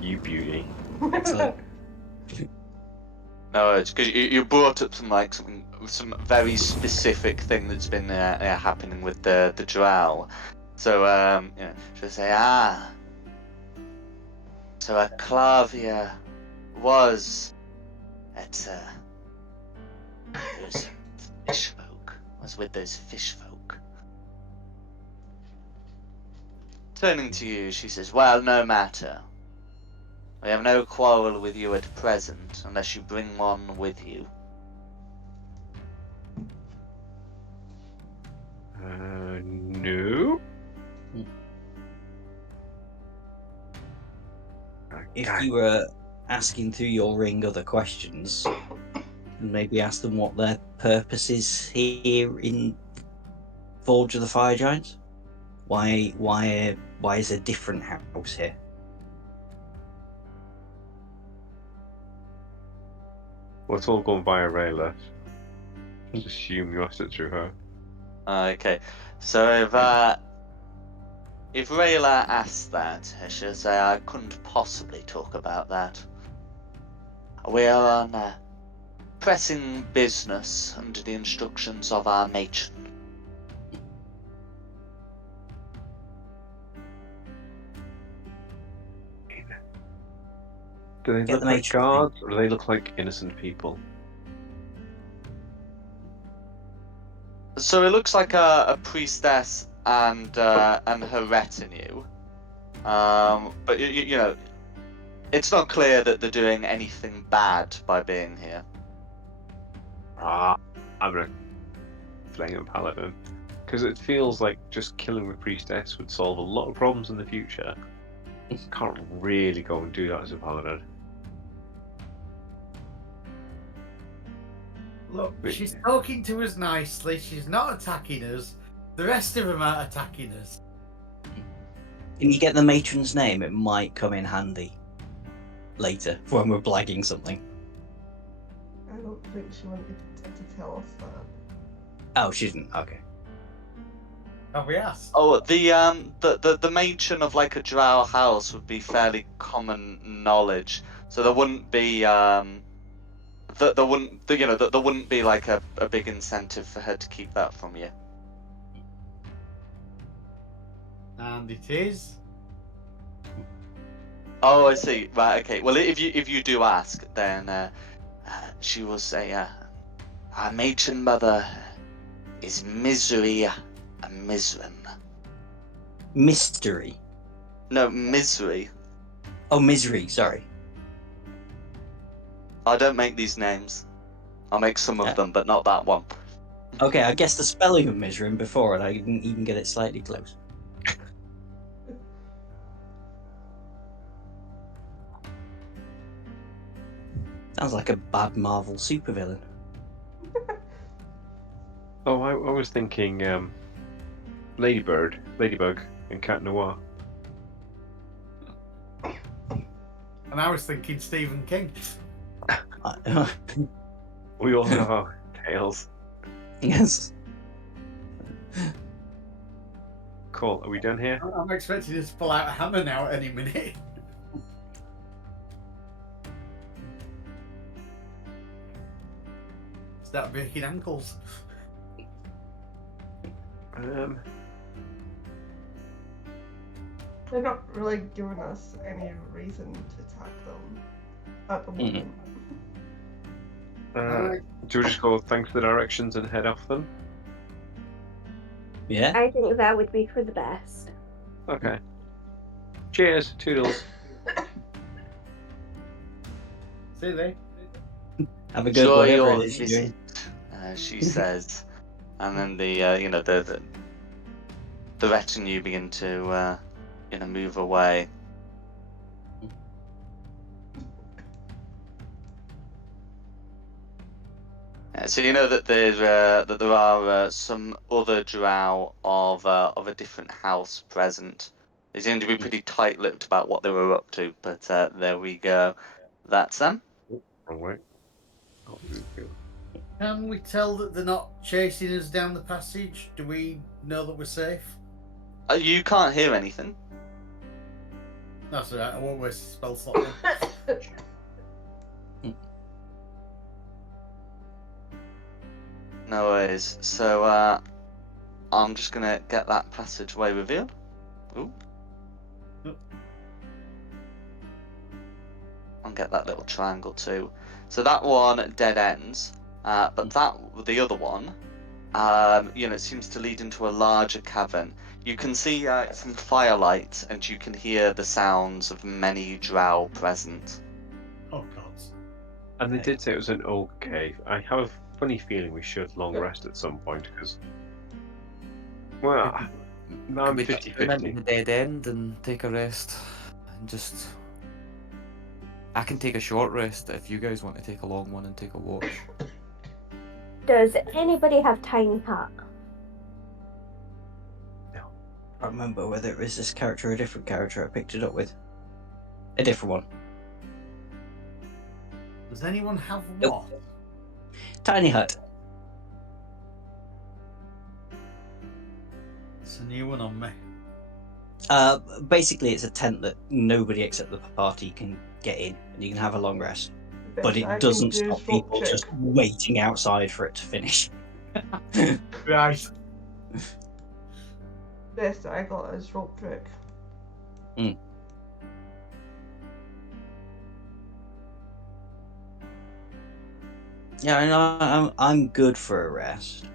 You beauty. Excellent. No, it's because you brought up some very specific thing that's been happening with the drow. So she'll say, so Clavia was at those fish folk. Was with those fish folk. Turning to you, she says, "Well, no matter. We have no quarrel with you at present, unless you bring one with you." No. If you were asking through your ring other questions, and maybe ask them what their purpose is here in Forge of the Fire Giants. Why is a different house here? Well, it's all gone via Rayla. Just assume you asked it through her. Okay, so if Rayla asked that, I should say I couldn't possibly talk about that. We are on pressing business under the instructions of our matron. Do they Get look the like matron guards, or do they look like innocent people? So it looks like a priestess and her retinue, but you know, it's not clear that they're doing anything bad by being here. I'm gonna flame a paladin. Because it feels like just killing the priestess would solve a lot of problems in the future. Can't really go and do that as a paladin. Look, But- she's talking to us nicely. She's not attacking us. The rest of them aren't attacking us. Can you get the matron's name? It might come in handy later when we're blagging something. I don't think she wanted to tell us that. Oh, she didn't. Okay. Have we asked? Oh, the matron of like a drow house would be fairly common knowledge, so there wouldn't be there wouldn't be like a big incentive for her to keep that from you. And it is. Oh, I see. Right. Okay. Well, if you do ask, then she will say, "Our matron mother is Misery Mizrin." Mystery. No, Misery. Oh, misery. Sorry. I don't make these names. I'll make some of them, but not that one. Okay, I guessed the spelling of misery before, and I didn't even get it slightly close. Sounds like a bad Marvel supervillain. Oh, I was thinking Ladybug, and Cat Noir. And I was thinking Stephen King. We all have our tales. Yes. Cool. Are we done here? I'm expecting us to pull out a hammer now at any minute. Start breaking ankles. They're not really giving us any reason to attack them at the moment. Do we just go thanks for the directions and head off then? Yeah. I think that would be for the best. Okay. Cheers, toodles. See they? Have a good Enjoy whatever your it is you're doing. visit, she says, and then the retinue begin to move away. So you know that there are some other drow of a different house present. They seem to be pretty tight-lipped about what they were up to, but there we go. That's them. Wrong way. Oh, Can we tell that they're not chasing us down the passage? Do we know that we're safe? You can't hear anything. That's alright, I won't waste a spell slot then. No worries. So I'm just gonna get that passageway revealed. Ooh. And get that little triangle too. So that one dead ends, but the other one, it seems to lead into a larger cavern. You can see some firelight, and you can hear the sounds of many drow present. Oh god. And they did say it was an oak cave. I have a funny feeling we should long rest at some point because, well, Could I'm we 50-50. turn into the dead end and take a rest and just I can take a short rest if you guys want to take a long one and take a watch. Does anybody have tiny hut? I can't remember whether it was this character or a different character I picked it up with. A different one. Does anyone have Nope. what? Tiny hut. It's a new one on me. Basically, it's a tent that nobody except the party can get in, and you can have a long rest. The But best I it can doesn't do is stop rope people trick. just waiting outside for it to finish. Right. Best I got is rope trick. Yeah, I know. I'm good for a rest.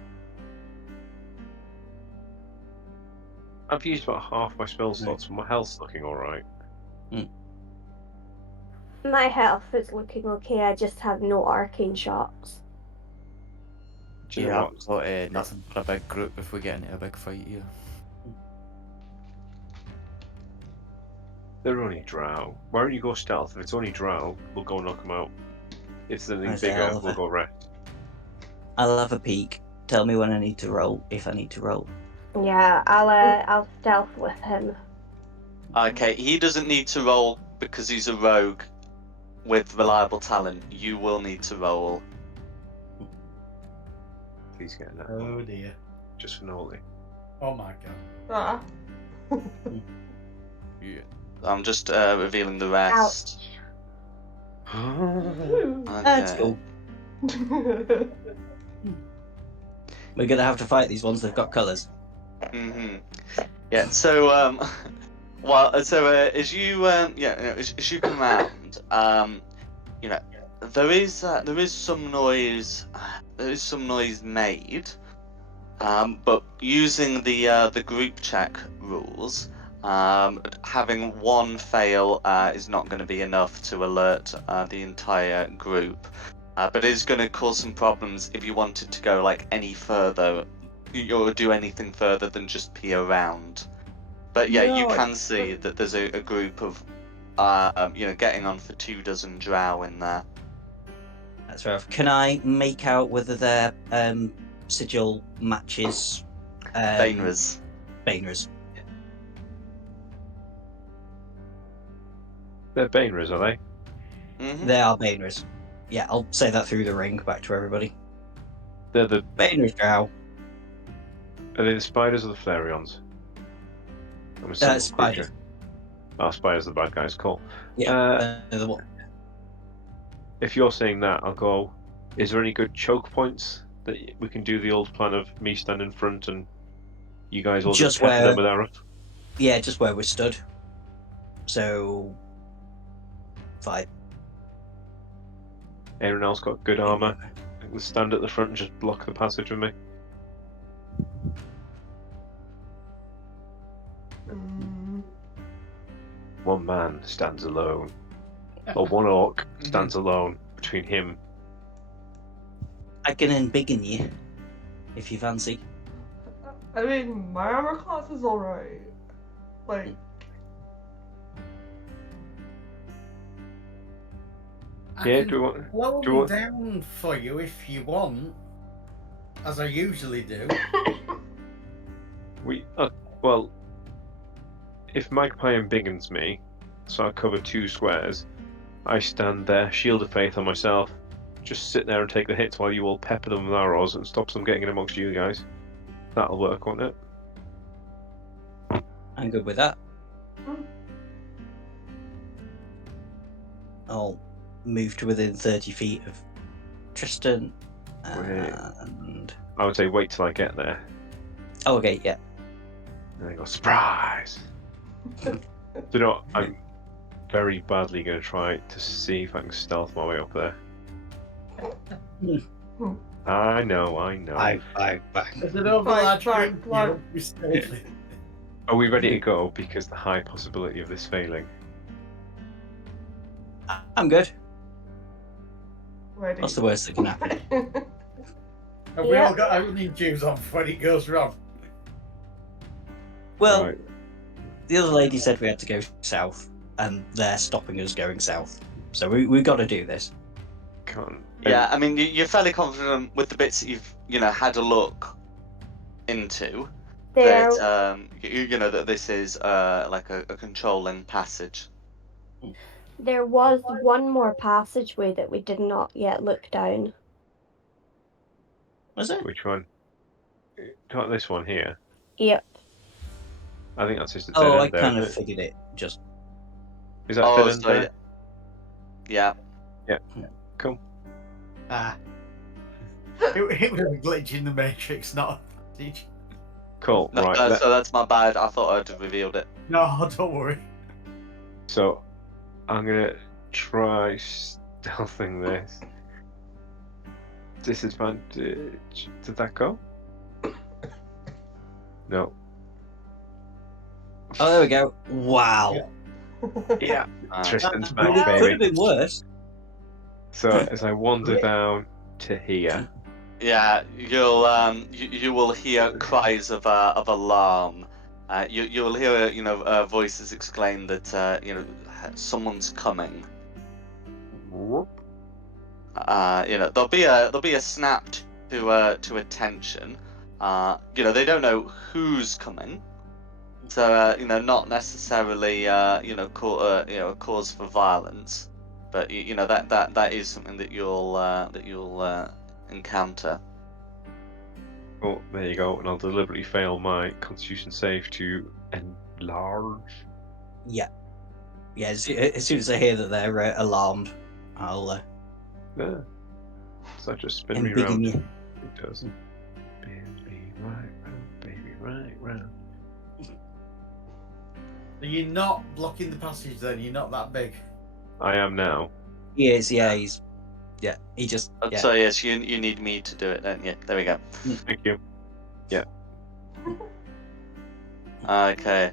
I've used about half my spell slots, but my health's looking alright. My health is looking okay. I just have no arcane shots. Do you know Yeah, what? I've got nothing for a big group if we get into a big fight here. They're only drow. Why don't you go stealth? If it's only drow, we'll go knock them out. If it's anything I say bigger, I'll we'll go rest. I'll have a peek. Tell me when I need to roll, if I need to roll. Yeah, I'll stealth with him. Okay, he doesn't need to roll because he's a rogue with reliable talent. You will need to roll. Please get that. Oh dear. Just for Nolly. Oh my god. Ah. Yeah. I'm just revealing the rest. That's Okay. cool. We're gonna have to fight these ones. They've got colours. Yeah. So as you as you come around, you know, there is some noise. There is some noise made. But using the group check rules, having one fail is not going to be enough to alert the entire group. But it is going to cause some problems if you wanted to go like any further, or do anything further than just pee around. But yeah, you No, can see that there's a group of, getting on for 24 drow in there. That's right. Can I make out whether their sigil matches Bainers. Bainers? They're Bainers, are they? They are Bainers. Yeah, I'll say that through the ring back to everybody. They're the Bainers drow. Are they the spiders or the Flareons? I'm a simple Spiders. creature. Oh, spiders are the bad guys. Cool. Yeah, the one. If you're saying that, I'll go. Is there any good choke points that we can do the old plan of me standing in front and you guys all just Just pepper where- them with arrows? Yeah, just where we're stood. So 5. Anyone else got good armor? We'll stand at the front and just block the passage with me. One man stands alone. Or one orc stands alone between him. I can embiggen you if you fancy. I mean, my armor class is alright. Like, I Yeah, can do we want? slow do you want- down for you if you want, as I usually do. Well, if Magpie embiggens me, so I cover 2 squares, I stand there, shield of faith on myself, just sit there and take the hits while you all pepper them with arrows and stops them getting in amongst you guys. That'll work, won't it? I'm good with that. Mm. I'll move to within 30 feet of Tristan. Wait. And... I would say wait till I get there. Oh, okay, yeah. And I go, surprise! Do you know what? I'm very badly going to try to see if I can stealth my way up there. I know. Back. Is it over that Fine, group? fine. You won't be stealthy. Are we ready to go? Because the high possibility of this failing. I'm good. ready. What's the worst that can happen? Have we all got our running shoes on when it goes wrong? Well, Right. the other lady said we had to go south, and they're stopping us going south. So we got to do this. Can't. Yeah, I mean, you're fairly confident with the bits that you've, had a look into There, that, that this is like a controlling passage. there was one more passageway that we did not yet look down. Was it? Which one? Got this one here. Yep. I think that's just a dead Oh, I end there, kind of isn't it? figured it. Just Is that Oh, dead end so there? yeah. Cool. Ah. It was a glitch in the Matrix, not a passage. Cool. No, Right. so that's my bad. I thought I'd revealed it. No, don't worry. So I'm gonna try stealthing this. Disadvantage. Did that go? No. oh, there we go. Wow. Yeah. Tristan's back, It could have baby. been worse. So as I wander down to here, Yeah, you will hear cries of alarm. You'll hear voices exclaim that someone's coming. There'll be a snap to attention. They don't know who's coming, so not necessarily a cause for violence, but that is something that you'll encounter. oh, there you go, and I'll deliberately fail my Constitution save to enlarge. Yeah. Yeah. As soon as I hear that they're alarmed, I'll Yeah. So that just spin me embiggen round. you. It does. Spin me right round, baby, right round. Are you not blocking the passage then? You're not that big. I am now. He is. Yeah. He's. Yeah. He just. Yeah. So yes, you need me to do it, don't you? There we go. Thank you. Okay.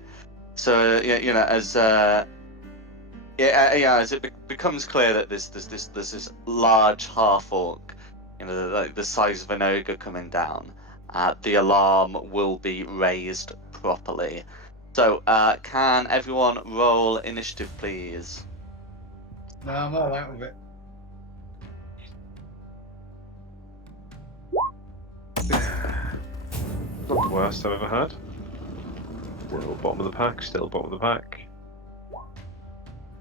So as as it becomes clear that there's this large half orc, like the size of an ogre coming down, the alarm will be raised properly. So can everyone roll initiative, please? No, I'm all out of it. Not the worst I've ever had. Still bottom of the pack, still bottom of the pack.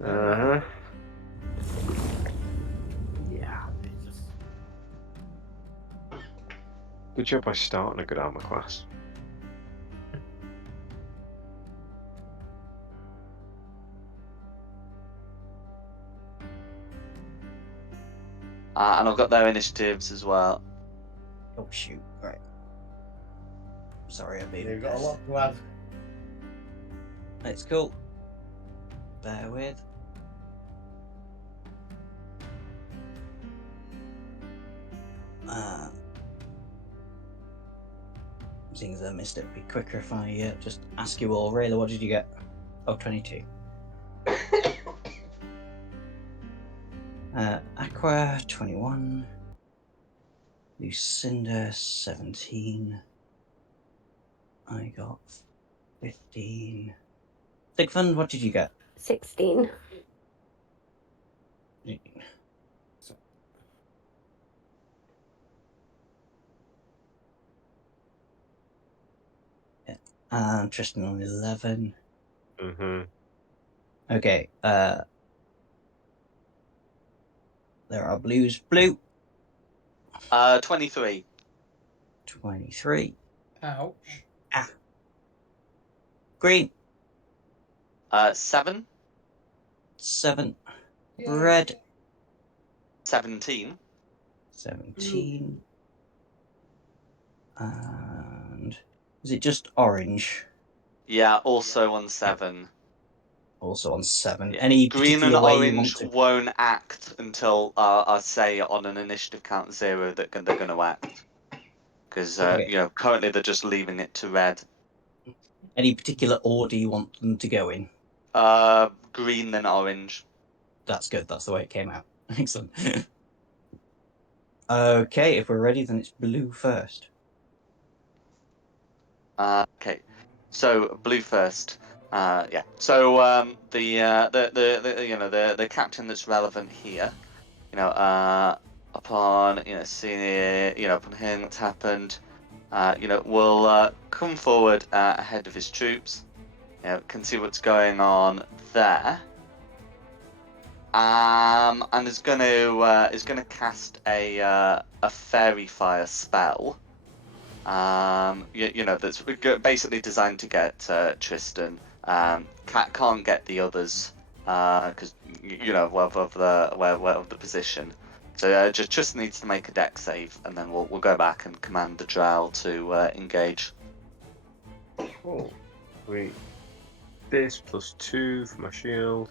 Uh-huh. Yeah. Jesus. Good job by starting a good armor class. And I've got their initiatives as well. Oh shoot! Right. Sorry, I'm being. You've got a lot to add. It's cool. Bear with. Seeing as I missed it, it'd be quicker if I just ask you all. Rayla, what did you get? Oh, 22. Aqua, 21. Lucinda, 17. I got 15. Sigfund, what did you get? 16. And Tristan on 11. Mm-hmm. Okay, there are blues. Blue, 23. 23. Ouch. Green, 7. 7. Red, 17. 17. And is it just orange? Yeah, also on 7. Also on 7. Yeah. Any Green and particular way you want orange to? won't act until I say on an initiative count 0 that they're going to act. Because Okay. currently they're just leaving it to red. Any particular order you want them to go in? Green then orange. That's good. That's the way it came out. Excellent. Okay, if we're ready, then it's blue first. Okay, so blue first. Yeah. So the captain that's relevant here, upon seeing upon hearing what's happened, will come forward ahead of his troops. Can see what's going on there. And is going to cast a fairy fire spell. That's basically designed to get Tristan. Can't get the others because of the position. So just Tristan needs to make a deck save, and then we'll go back and command the drow to engage. Oh, wait. This +2 for my shield.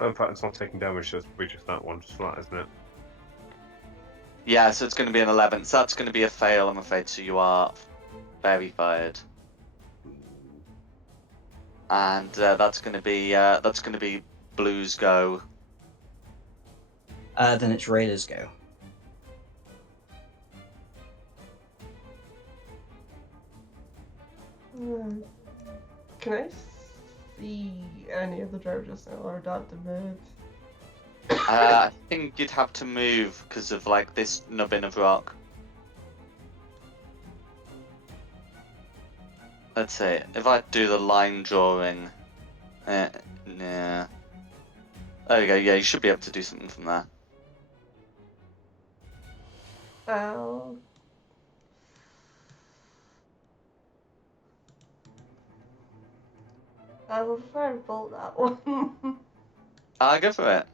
Oh, in fact, it's not taking damage, so it's probably just that one, just flat, isn't it? Yeah, so it's going to be an 11. So that's going to be a fail, I'm afraid. So you are fairy fired, and that's going to be Blue's go. Then it's Raiders' go. Can I see any of the drow just now, or do I have to move? I think you'd have to move because of this nubbin of rock. Let's see, if I do the line drawing, yeah. There you go. Yeah, you should be able to do something from there. I will firebolt that one. Go for it.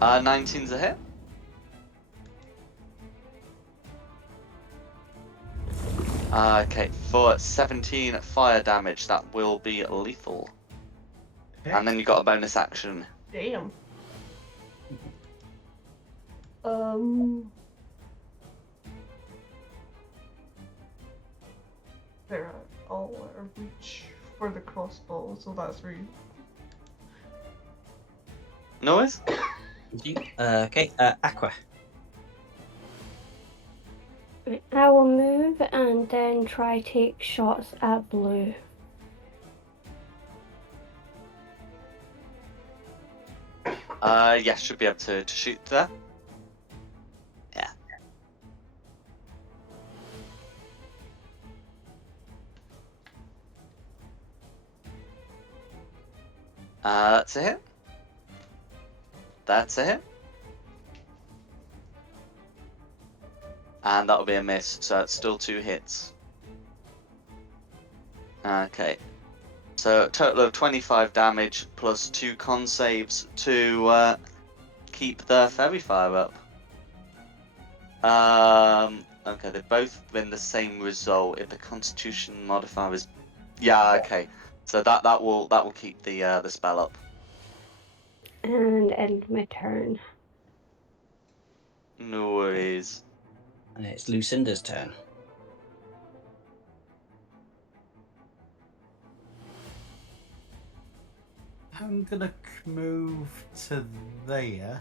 Uh, 19's a hit. Okay, for 17 fire damage, that will be lethal. And then you got a bonus action. Damn. They're all out of reach for the crossbow, so that's where you... Noise? Okay, Aqua. I will move and then try take shots at Blue. Yeah, should be able to shoot there. Yeah. That's a hit. That's a hit. And that'll be a miss, so it's still 2 hits. Okay. So a total of 25 damage plus 2 con saves to keep the fairy fire up. Okay, they've both been the same result if the Constitution modifier is. Yeah, okay. So that will keep the spell up. And end my turn. No worries. And it's Lucinda's turn. I'm gonna move to there.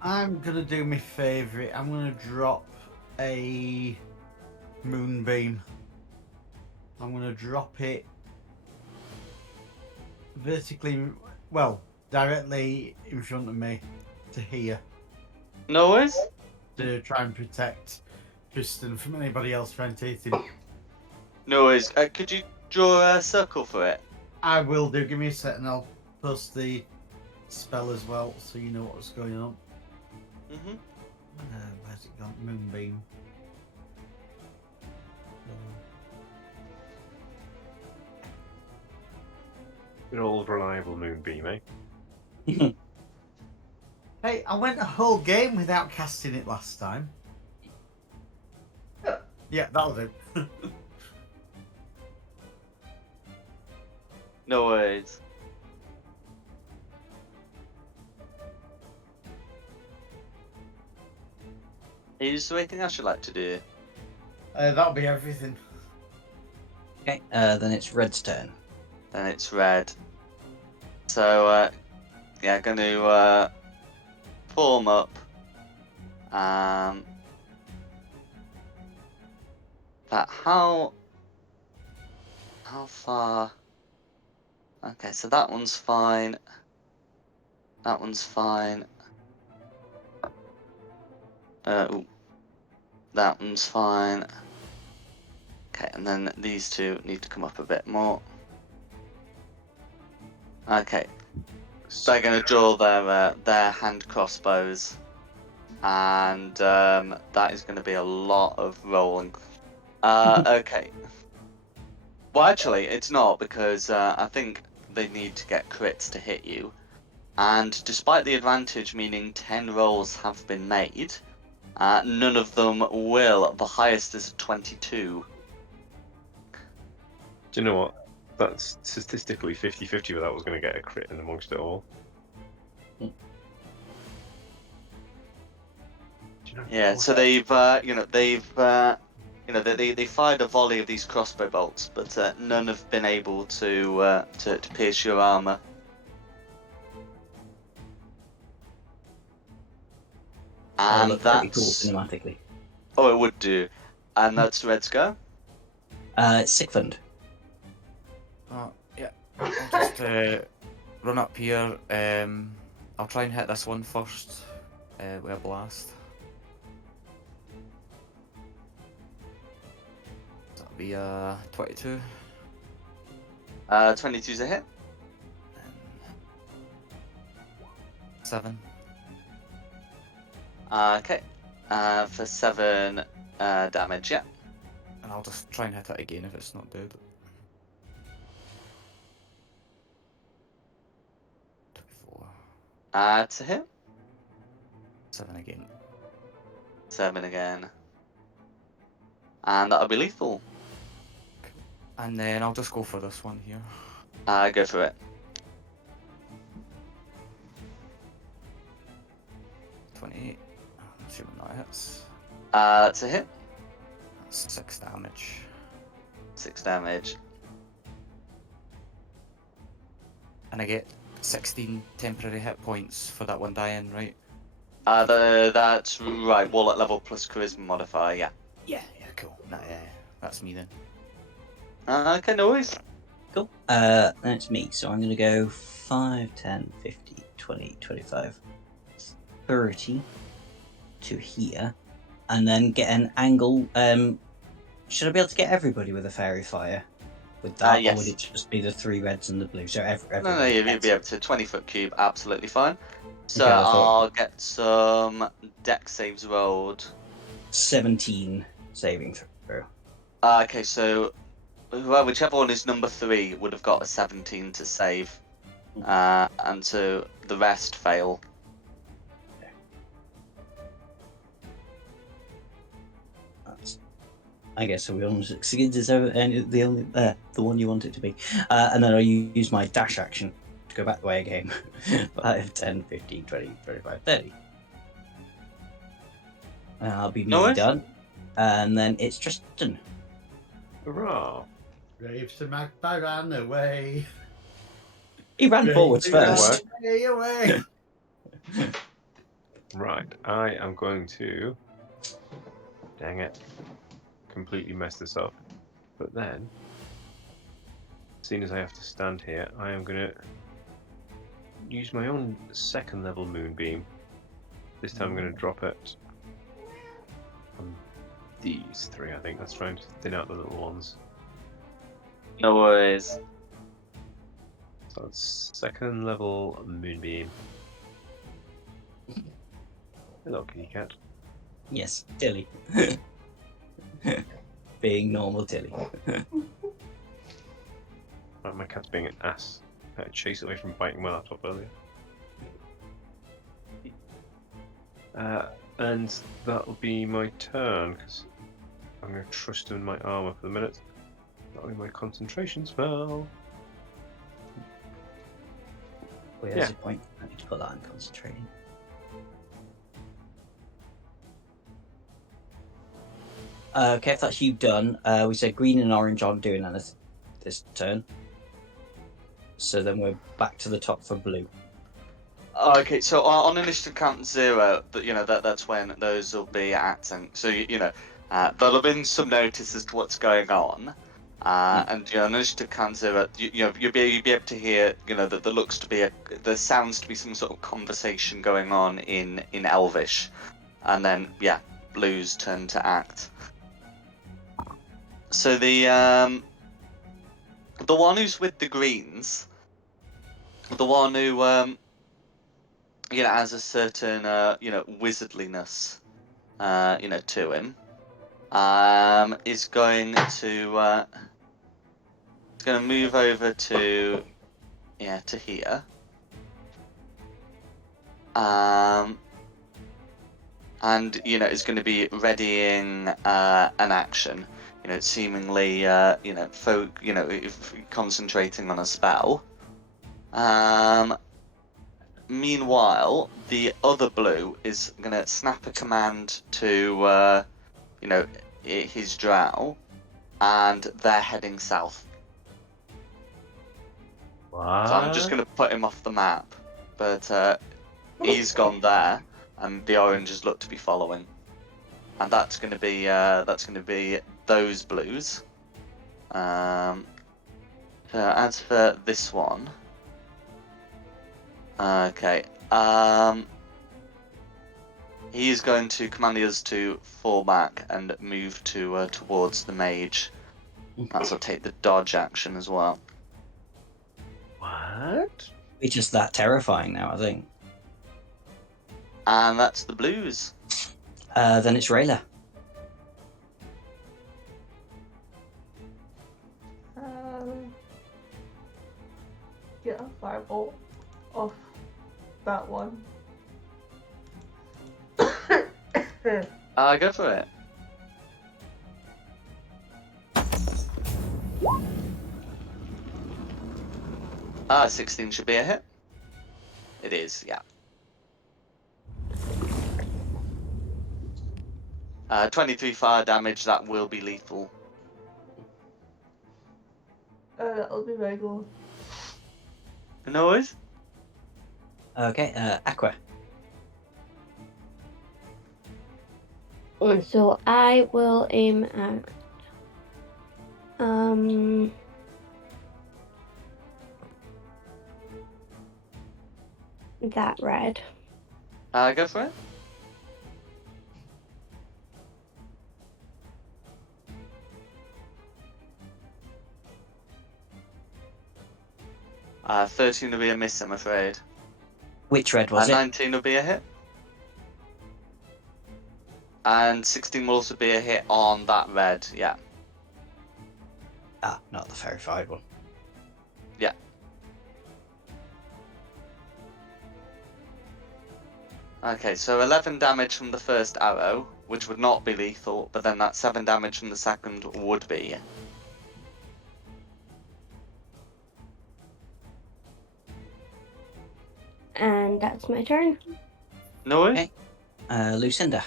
I'm gonna do my favourite. I'm gonna drop a moonbeam. I'm gonna drop it vertically, well, directly in front of me to here. No worries. To try and protect Tristan from anybody else trying to hit him. No worries. Could you draw a circle for it? I will do. Give me a sec and I'll post the spell as well so you know what's going on. Mm-hmm. Where's it gone? Moonbeam. Good old reliable moonbeam, eh? Hey, I went a whole game without casting it last time. Yeah, that'll do. No worries. Is there anything else you'd like to do? That'll be everything. Okay, then it's Red's turn. Then it's red. So, yeah, going to form up. But how far? Okay, so that one's fine. That one's fine. Ooh. That one's fine. Okay, and then these two need to come up a bit more. Okay, so they're going to draw their hand crossbows, and that is going to be a lot of rolling. Okay. Well, actually, it's not, because I think they need to get crits to hit you. And despite the advantage, meaning 10 rolls have been made, none of them will. The highest is a 22. Do you know what? That's statistically 50-50 whether I was going to get a crit in amongst it all. Do you know Yeah, what? so they fired a volley of these crossbow bolts, but none have been able to pierce your armor. And look pretty cool that's cinematically. it would do, and that's Red's go. Siegfried. Yeah. I'll just run up here. I'll try and hit this one first with a blast. That'll be 22. 22's a hit. 7. Okay. For 7 damage, yeah. And I'll just try and hit it again if it's not dead. 24. To hit. 7 again. 7 again. And that'll be lethal. And then I'll just go for this one here. Go for it. 28. I'm assuming that hits. That's a hit. That's 6 damage. 6 damage. And I get 16 temporary hit points for that one dying, right? That's right. Wallet level plus charisma modifier, yeah. Yeah, cool. That's me then. Okay, no worries. Cool. That's me. So I'm going to go 5, 10, 50, 20, 25, 30 to here. And then get an angle. Should I be able to get everybody with a fairy fire? With that, yes. or would it just be the 3 reds and the blue? So everyone. No, you'd be able to. 20-foot cube, absolutely fine. So Okay, that's what- I'll get some deck saves rolled. 17 saving throw. Okay, so whichever one is number 3 would have got a 17 to save. And so the rest fail. I guess so. We almost succeeded. Is the only the one you want it to be? And then I'll use my dash action to go back the way again. 5, 10, 15, 20, 25, 30. And I'll be nearly done. And then it's Tristan. Hurrah! Raves to Magpie ran away. He ran forwards first. Away. Right, I am going to. Dang it. Completely mess this up. But then, seeing as I have to stand here, I am going to use my own 2nd level moonbeam. This time I'm going to drop it on these 3, I think. Let's try and thin out the little ones. No worries. So it's 2nd level moonbeam. Hello, kitty cat. Yes, Tilly. Being normal Tilly. Right, my cat's being an ass. I had to chase it away from biting my laptop earlier. And that'll be my turn, because I'm going to trust in my armor for the minute. That'll be my concentration spell. Wait, there's a point. I need to put that on concentrating. Okay, if that's you done, we said green and orange aren't doing anything this turn. So then we're back to the top for blue. Okay, so on initiative count 0, that's when those will be acting. So there'll have been some notice as to what's going on, and on initiative count 0, you'll be able to hear that there sounds to be some sort of conversation going on in Elvish, and then blues turn to act. So the one who's with the greens, the one who has a certain wizardliness to him, is going to move over to here, and is going to be readying an action, seemingly concentrating on a spell. Meanwhile, the other blue is going to snap a command to, his drow, and they're heading south. What? So I'm just going to put him off the map, but he's gone there, and the oranges look to be following, and that's going to be those blues. As for this one. Okay. He is going to command the others to fall back and move towards the mage. That's will take the dodge action as well. What? It's just that terrifying now, I think. And that's the blues. Then it's Rayla. Get a firebolt off that one. Go for it. 16 should be a hit. It is, yeah. 23 fire damage, that will be lethal. That'll be regular. No worries. Okay, Aqua. So I will aim at that red. Go for it. Uh, 13 will be a miss, I'm afraid. Which red was it? 19 will be a hit. And 16 will also be a hit on that red, yeah. Ah, not the verified one. Yeah. Okay, so 11 damage from the first arrow, which would not be lethal, but then that 7 damage from the second would be. And that's my turn. No worries. Okay. Lucinda.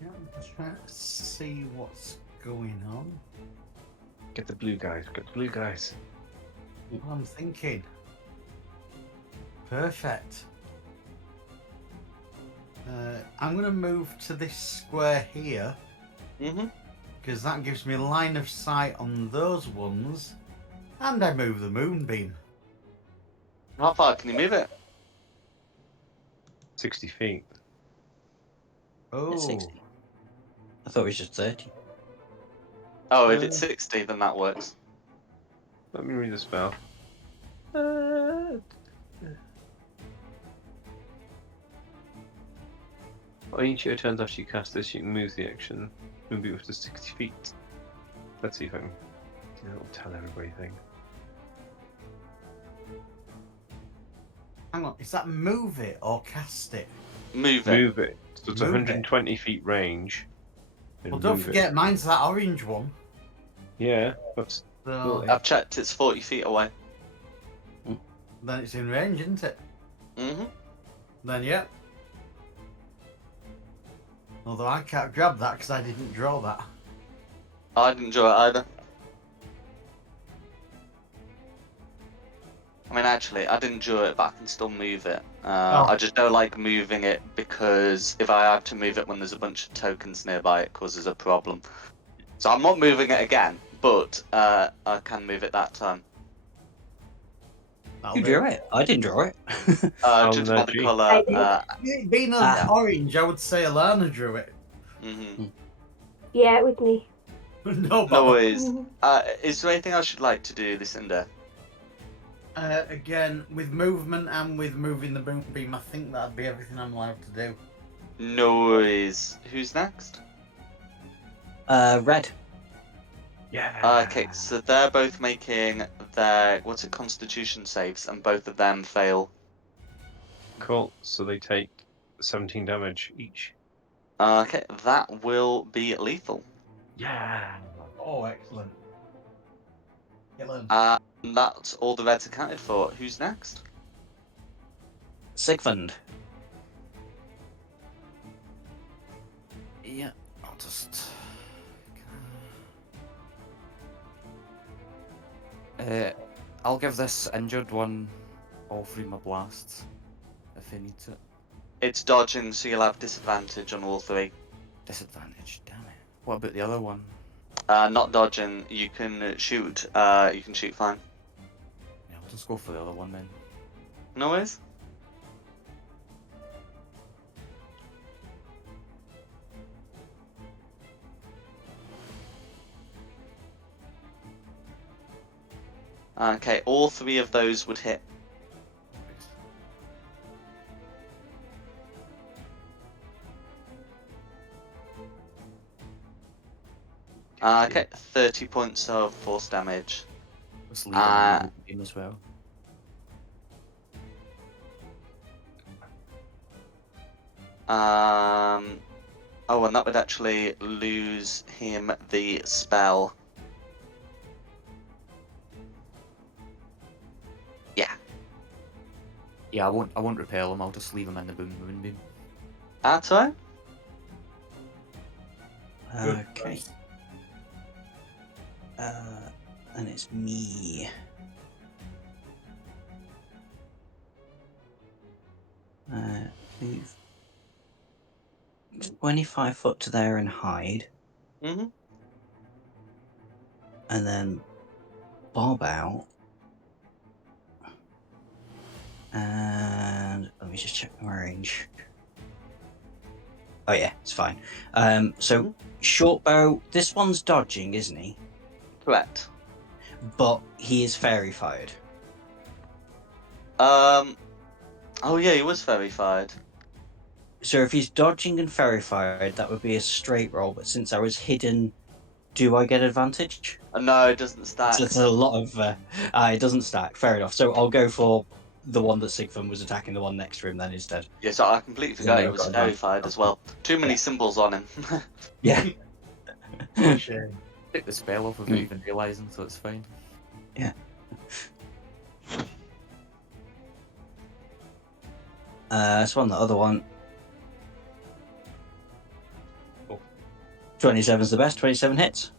Yeah, I'm just trying to see what's going on. Get the blue guys. Get the blue guys. What I'm thinking. Perfect. I'm going to move to this square here. Mm-hmm. Because that gives me line of sight on those ones. And I move the moonbeam. How far can you move it? 60 feet. Oh. It's 60. I thought it was just 30. Oh, if it's 60, then that works. Let me read the spell. On each of your turns after you cast this, you can move the action. Move it up to 60 feet. Let's see if I can do a little tell everybody thing. Hang on, is that move it or cast it? Move it. Move it. So it's Move it. 120 feet range. And Well, don't move it. forget, mine's that orange one. Yeah, that's So I've checked, it's 40 feet away. then it's in range, isn't it? Mm-hmm. Then yeah. Although I can't grab that because I didn't draw that. I didn't draw it either. I mean, actually, I didn't draw it, but I can still move it. Oh. I just don't like moving it because if I have to move it when there's a bunch of tokens nearby, it causes a problem. So I'm not moving it again, but I can move it that time. That'll You do. drew it. I didn't draw it. Judging by the G. colour. I did. It being Ah. orange, I would say Alana drew it. Yeah, it was me. No No bother. worries. Is there anything else you'd like to do, Lucinda? Again, with movement and with moving the moonbeam, I think that'd be everything I'm allowed to do. No worries. Who's next? Red. Yeah. Okay, so they're both making their Constitution saves, and both of them fail. Cool. So they take 17 damage each. Okay, that will be lethal. Yeah. Oh, excellent. Kill him. That's all the reds accounted for. Who's next? Sigmund. Yeah, I'll just. I'll give this injured one all three my blasts if he needs it. It's dodging, so you'll have disadvantage on all three. Disadvantage, damn it. What about the other one? Not dodging, you can shoot. You can shoot fine. Yeah, I'll just go for the other one then. No worries. Okay, all three of those would hit. Okay, 30 points of force damage. Let's leave him in the game as well. Oh, and that would actually lose him the spell. Yeah. Yeah, I won't repel him. I'll just leave him in the moonbeam. That's right. Okay. And it's me. Move 25 foot to there and hide. Mm-hmm. And then bob out. And let me just check my range. Oh yeah, it's fine. So short bow. This one's dodging, isn't he? Correct. But he is fairy fired. Oh yeah, he was fairy fired. So if he's dodging and fairy fired, that would be a straight roll. But since I was hidden, do I get advantage? No, it doesn't stack. So it's a lot of. It doesn't stack. Fair enough. So I'll go for the one that Sigfund was attacking, the one next to him, then instead. Yeah, so I completely forgot Yeah, he I've was got fairy advantage. fired as well. Too many symbols on him. Yeah. Shame. Take the spell off without even realising, so it's fine. Yeah. So on the other one. 27 is the best. 27 hits.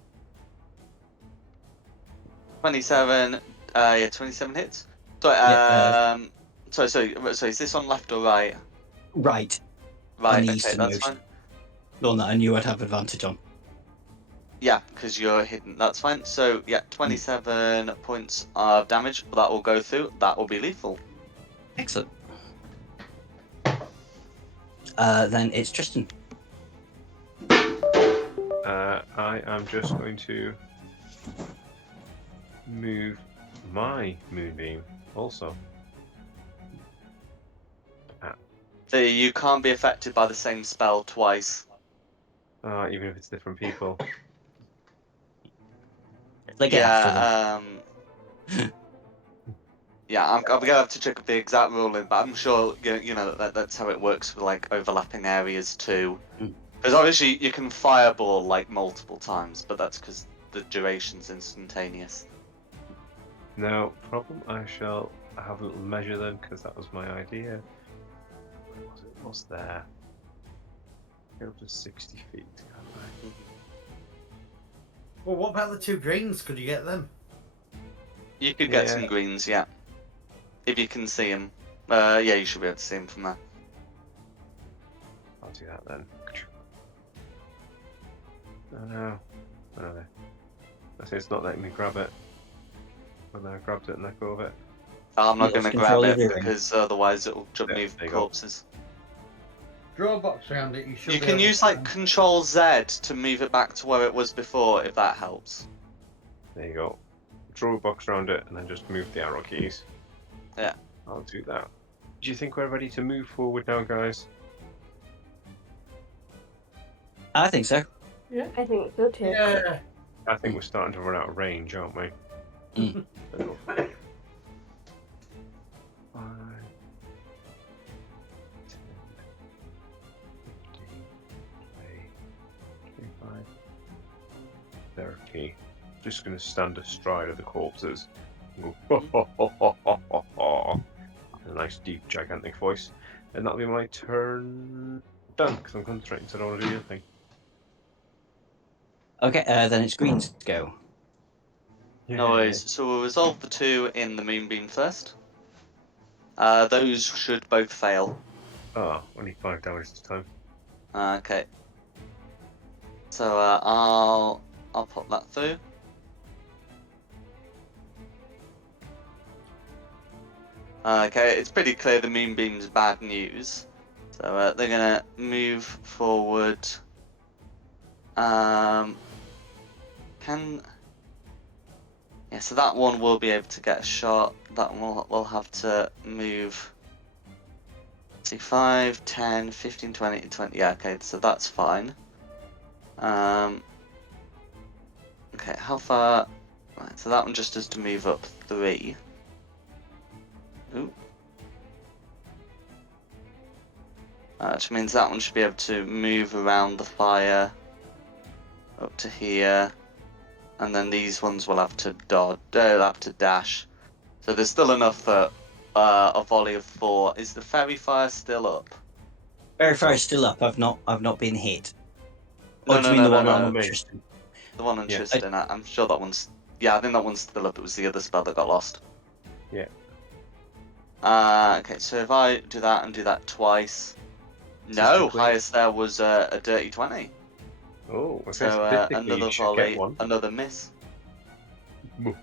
27. Yeah, 27 hits. Sorry. Sorry. Is this on left or right? Right. Right. On the Okay, eastern that's most. fine. The one that I knew I'd have advantage on. Yeah, because you're hidden. That's fine. So yeah, 27 points of damage. That will go through. That will be lethal. Excellent. Then it's Tristan. I am just going to move my moonbeam also. So you can't be affected by the same spell twice. Even if it's different people. They get after them. Yeah, I'm gonna have to check the exact ruling, but I'm sure you know that's how it works with like overlapping areas too. Because obviously you can fireball like multiple times, but that's because the duration's instantaneous. No problem. I shall have a little measure then, because that was my idea. Where was it? What's there? Get up to 60 feet, can't I? Well, what about the two greens? Could you get them? You could get Yeah. some greens, yeah. If you can see him. Yeah, you should be able to see him from there. I'll do that then. Oh no. Oh, there. That's it, it's not letting me grab it. When I grabbed it and let go of it. I'm not You going to lost grab control it of your ring. because otherwise it'll jump There move you go. corpses. Draw a box around it. You should. You be can able use to- like Control Z to move it back to where it was before, if that helps. There you go. Draw a box around it and then just move the arrow keys. Yeah. I'll do that. Do you think we're ready to move forward now, guys? I think so. Yeah. I think so too. Yeah. I think we're starting to run out of range, aren't we? Mm. So, 5, 10, 15, 20, 25, 30. Just going to stand astride of the corpses and go, ho, ho, ho, ho, ho, ho. A nice, deep, gigantic voice. And that'll be my turn done, because I'm concentrating, so I don't want to do anything. Okay, then it's Green's go. No worries. So we'll resolve the 2 in the moonbeam first. Those should both fail. Oh, only 5 damage this time. Okay. So I'll pop that through. Okay, it's pretty clear the moonbeam's bad news. So they're gonna move forward. Yeah, so that one will be able to get a shot. That one will have to move. See, 5, 10, 15, 20, 20. Yeah, okay, so that's fine. Okay, how far? Right, so that one just has to move up 3. Ooh. Which means that one should be able to move around the fire up to here. And then these ones will have to dodge, they'll have to dash. So there's still enough for a volley of 4. Is the fairy fire still up? Very far is still up. I've not been hit. No, Or do you no, mean no, the no, one no. on Me. Tristan? The one on Yeah. Tristan, I'm sure that one's... Yeah, I think that one's still up. It was the other spell that got lost. Yeah. Okay, so if I do that and do that twice... No, Statistically- highest there was a dirty 20. Oh, okay, So statistically another you should get volley, one. another miss. And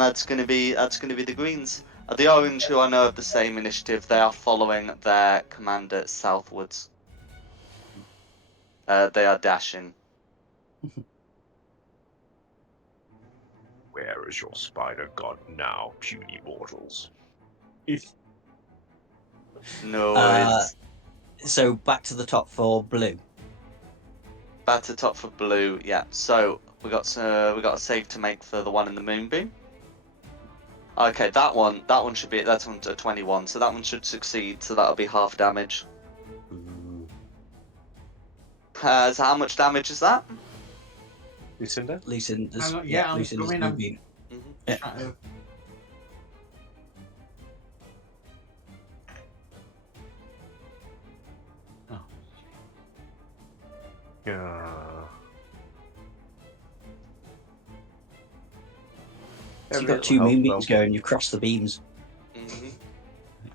that's gonna be the Greens. The Orange, who I know have the same initiative, they are following their commander southwards. They are dashing. Where is your spider god now, puny mortals? No Uh, worries. So back to the top for blue. Back to top for blue. Yeah. So we got a save to make for the one in the moonbeam. Okay, that one should be that's on to 21. So that one should succeed. So that'll be half damage. Ooh. So how much damage is that? Lucinda? Lucinda's, Hang on, yeah, I'm Lucinda's coming, I'm- moving. Mhm. Yeah. Shadow. Oh. Yeah. So you've got 2 moonbeams going. You've crossed the beams. Mhm.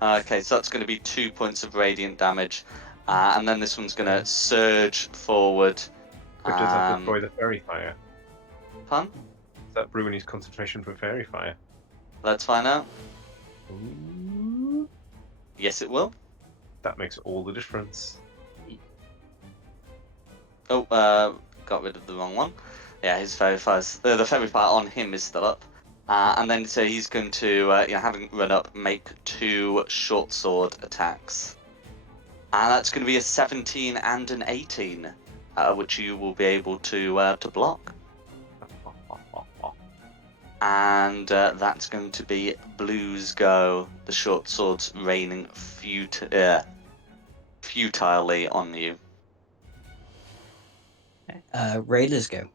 Okay, so that's going to be 2 points of radiant damage, and then this one's going to surge forward. But does that destroy the fairy fire? Fun? Does that ruin his concentration for fairy fire? Let's find out. Ooh. Yes, it will. That makes all the difference. Oh, got rid of the wrong one. Yeah, his fairy fire's the fairy fire on him is still up. And then so he's going to, having run up, make 2 short sword attacks. And that's going to be a 17 and an 18, which you will be able to block. And that's going to be Blue's go. The short swords raining futilely on you. Rayla's go.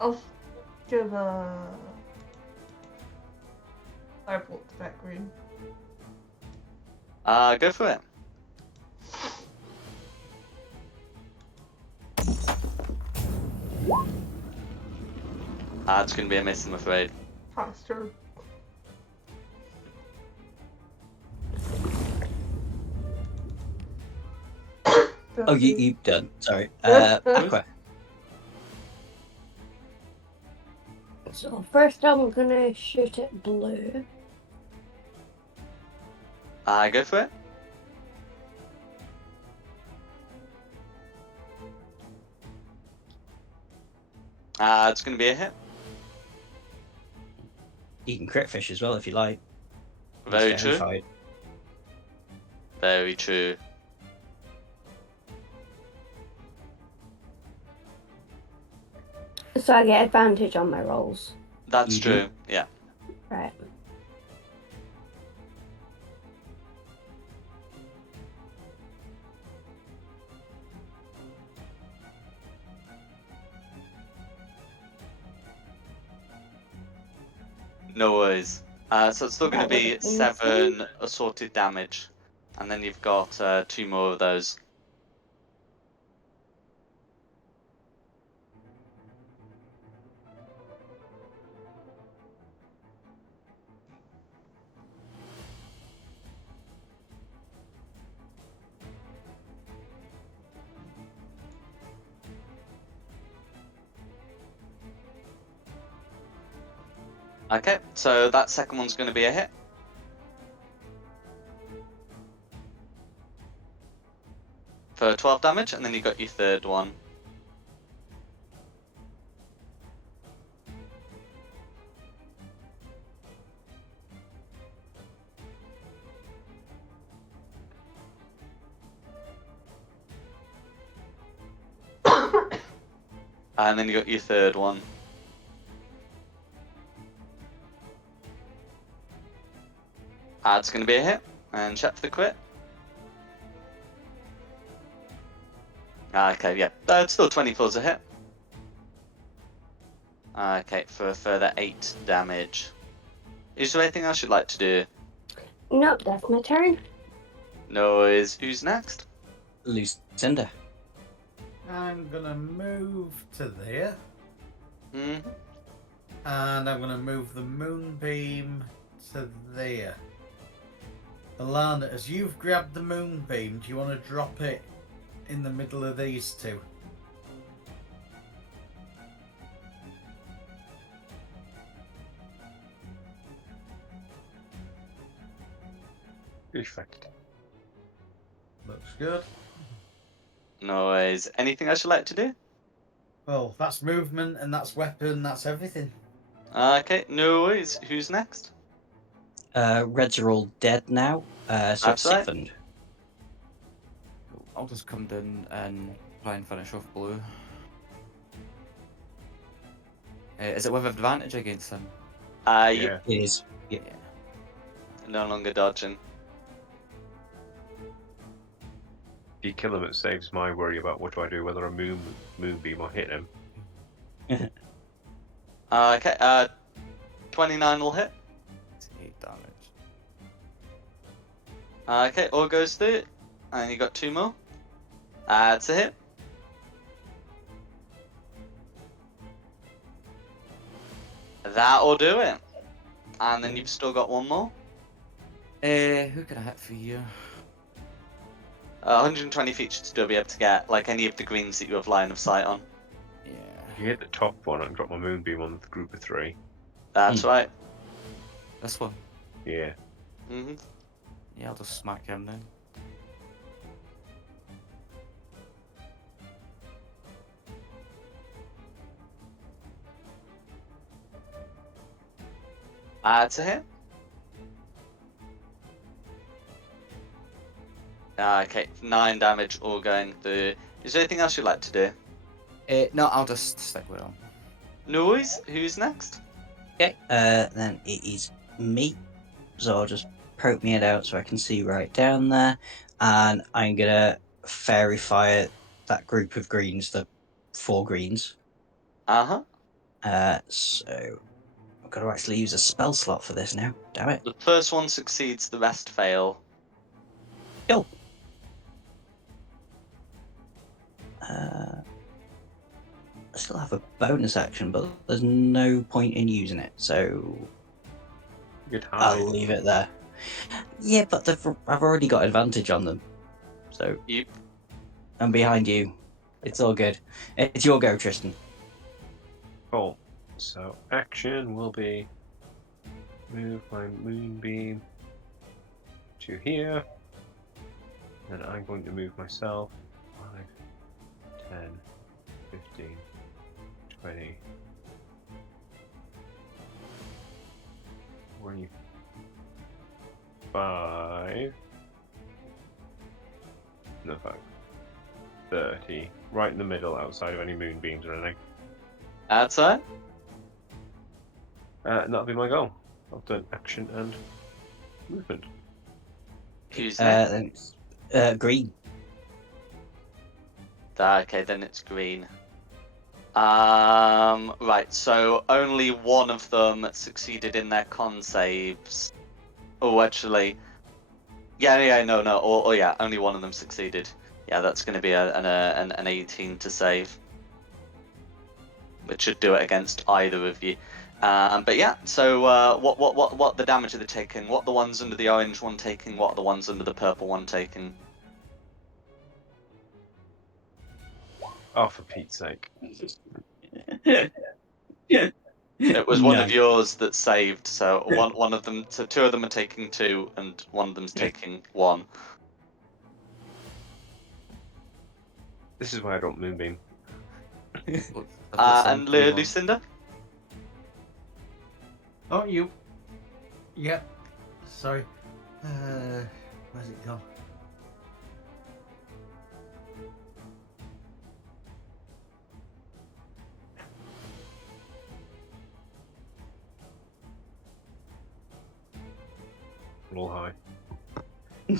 I'll give a firebolt to that green. Go for it. It's gonna be a miss, I'm afraid. Faster. Oh, you've done. Sorry. Yes. Aqua. So first I'm gonna shoot at blue. Go for it. It's gonna be a hit. You can crit fish as well if you like. He's Very true. verified. Very true. So I get advantage on my rolls. That's You do. true. Yeah. Right. No worries. So it's still going to That be would've been 7 assorted damage, and then you've got 2 more of those. Okay, so that second one's going to be a hit. For 12 damage, and then you got your third one. And then you got your third one. It's going to be a hit, and check for the crit. Okay, yeah, it's still 24's a hit. Okay, for a further 8 damage. Is there anything else you'd like to do? Nope, that's my turn. No worries. Who's next? Lucinda. I'm gonna move to there, Hmm. and I'm gonna move the moonbeam to there. Alana, as you've grabbed the moonbeam, do you want to drop it in the middle of these two? Perfect. Looks good. No worries. Anything else you'd like to do? Well, that's movement and that's weapon, that's everything. Okay, no worries. Who's next? Reds are all dead now. So That's it's right. Sigmund. I'll just come down and try and finish off blue. Is it with advantage against him? Yeah. You It is. Yeah. no longer dodging. If you kill him, it saves my worry about what do I do, whether a moonbeam or hit him. Okay, 29 will hit. It's 8 damage. Okay, all goes through. And you got 2 more. It's a hit. That'll do it. And then you've still got 1 more. Who can I hit for you? 120 feet should still be able to get like any of the greens that you have line of sight on. Yeah. If you hit the top one, I can drop my moonbeam on the group of 3. That's right. This one. Yeah. Hmm. Yeah, I'll just smack him then. It's a hit. Okay, 9 damage all going through. Is there anything else you'd like to do? No, I'll just stick with him. Noise, who's next? Okay. Then it is me. So I'll just poke my head out so I can see right down there, and I'm gonna fairy fire that group of greens, the 4 greens. Uh-huh. So I've got to actually use a spell slot for this now. Damn it. The first one succeeds, the rest fail. Cool. I still have a bonus action, but there's no point in using it, so Good I'll hide. leave it there. Yeah, but I've already got advantage on them, so Yep. I'm behind you. It's all good. It's your go, Tristan. Cool. So action will be move my moonbeam to here. And I'm going to move myself 5, 10, 15, 20, 25. No, 5. 30. Right in the middle, outside of any moonbeams or anything. Outside? And that'll be my goal. I've done action and movement. Who's next? Then it's green. Okay, then it's green. Right, so only one of them succeeded in their con saves. Oh, actually, no, oh yeah, only one of them succeeded. Yeah, that's going to be an 18 to save, which should do it against either of you. But yeah, so what the damage are they taking? What are the ones under the orange one taking? What are the ones under the purple one taking? Oh, for Pete's sake. It was one of Nice. yours that saved, so one of them, so two of them are taking 2, and one of them's taking 1. This is why I don't moonbeam. And Lucinda? Oh, you. Yep. Sorry. Where's it gone? Roll high.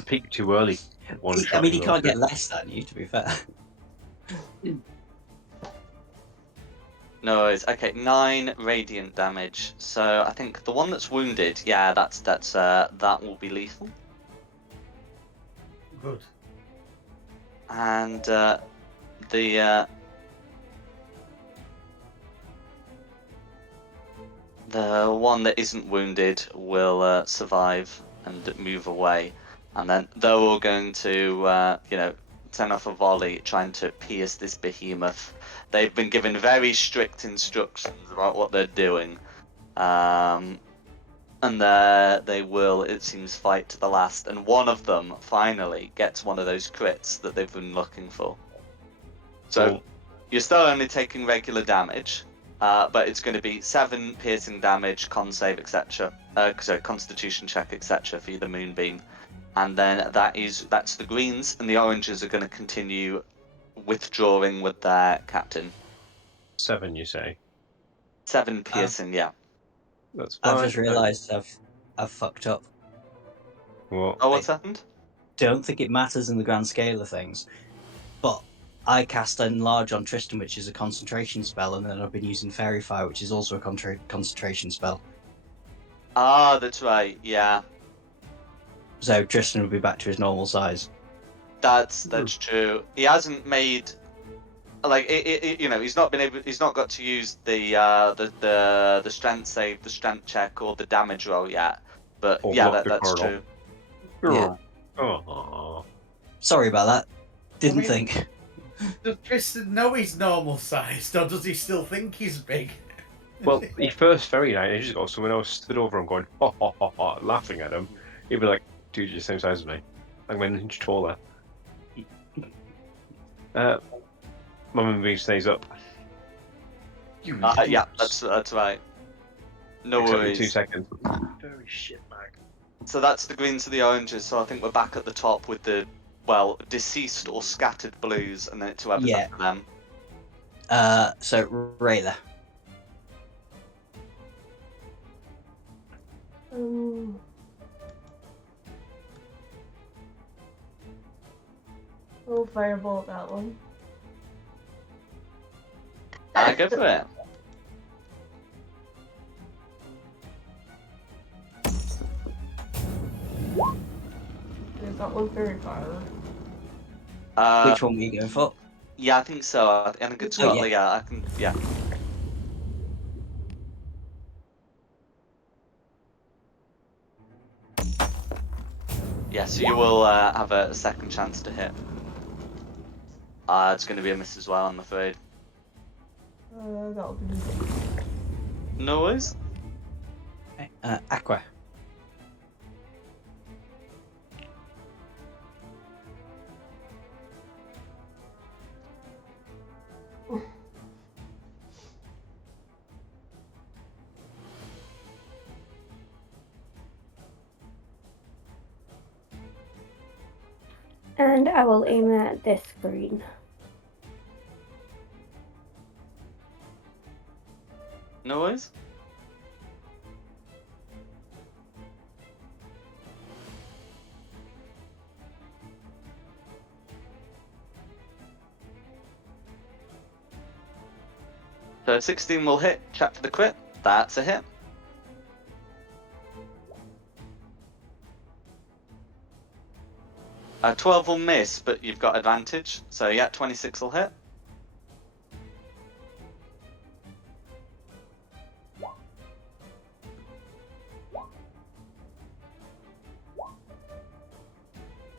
Peak too early. One I shot. mean, he can't get less than you, to be fair. No worries. Okay, 9 radiant damage. So I think the one that's wounded, yeah, that will be lethal. Good. And the one that isn't wounded will survive and move away, and then they're all going to send off a volley trying to pierce this behemoth. They've been given very strict instructions about what they're doing, and they will, it seems, fight to the last. And one of them finally gets one of those crits that they've been looking for. So Cool. you're still only taking regular damage, but it's going to be 7 piercing damage, con save, etc. So constitution check, etc. for the moonbeam. And then that's the greens, and the oranges are going to continue withdrawing with their captain. 7, you say? 7 piercing, yeah. That's fine. I've just realised I've fucked up. What? Oh, what's happened? Don't think it matters in the grand scale of things, but I cast Enlarge on Tristan, which is a concentration spell, and then I've been using Fairy Fire, which is also a concentration spell. Ah, that's right, yeah. So Tristan will be back to his normal size. That's true. He hasn't made, like, he's not got to use the strength save, the strength check, or the damage roll yet. But Or yeah, block the that's portal. true. Yeah. Oh. Sorry about that. Didn't I mean- think. Does Tristan know he's normal sized, or does he still think he's big? Well, he first ferried out ages ago, so when I was stood over him going, ha ha ha ha, laughing at him, he'd be like, dude, you're the same size as me. I'm an inch taller. My moonbeam stays up. Yeah, that's right. No Except in worries. 2 seconds. Very shit bag. So that's the greens to the oranges. So I think we're back at the top with the, well, deceased or scattered blues, and then it's whoever's Yeah. after them. So Rayla. I'll firebolt that one. Go for it. that look very fire? Which one were you going for? Yeah, I think so. I think it's Oh, got yeah. like, yeah, I can, yeah. Yeah, so you will have a second chance to hit. It's going to be a miss as well, I'm afraid. That'll be me. No worries. Okay, Aqua. And I will aim at this green. No worries. So 16 will hit. Check for the crit. That's a hit. Uh, 12 will miss, but you've got advantage. So yeah, 26 will hit.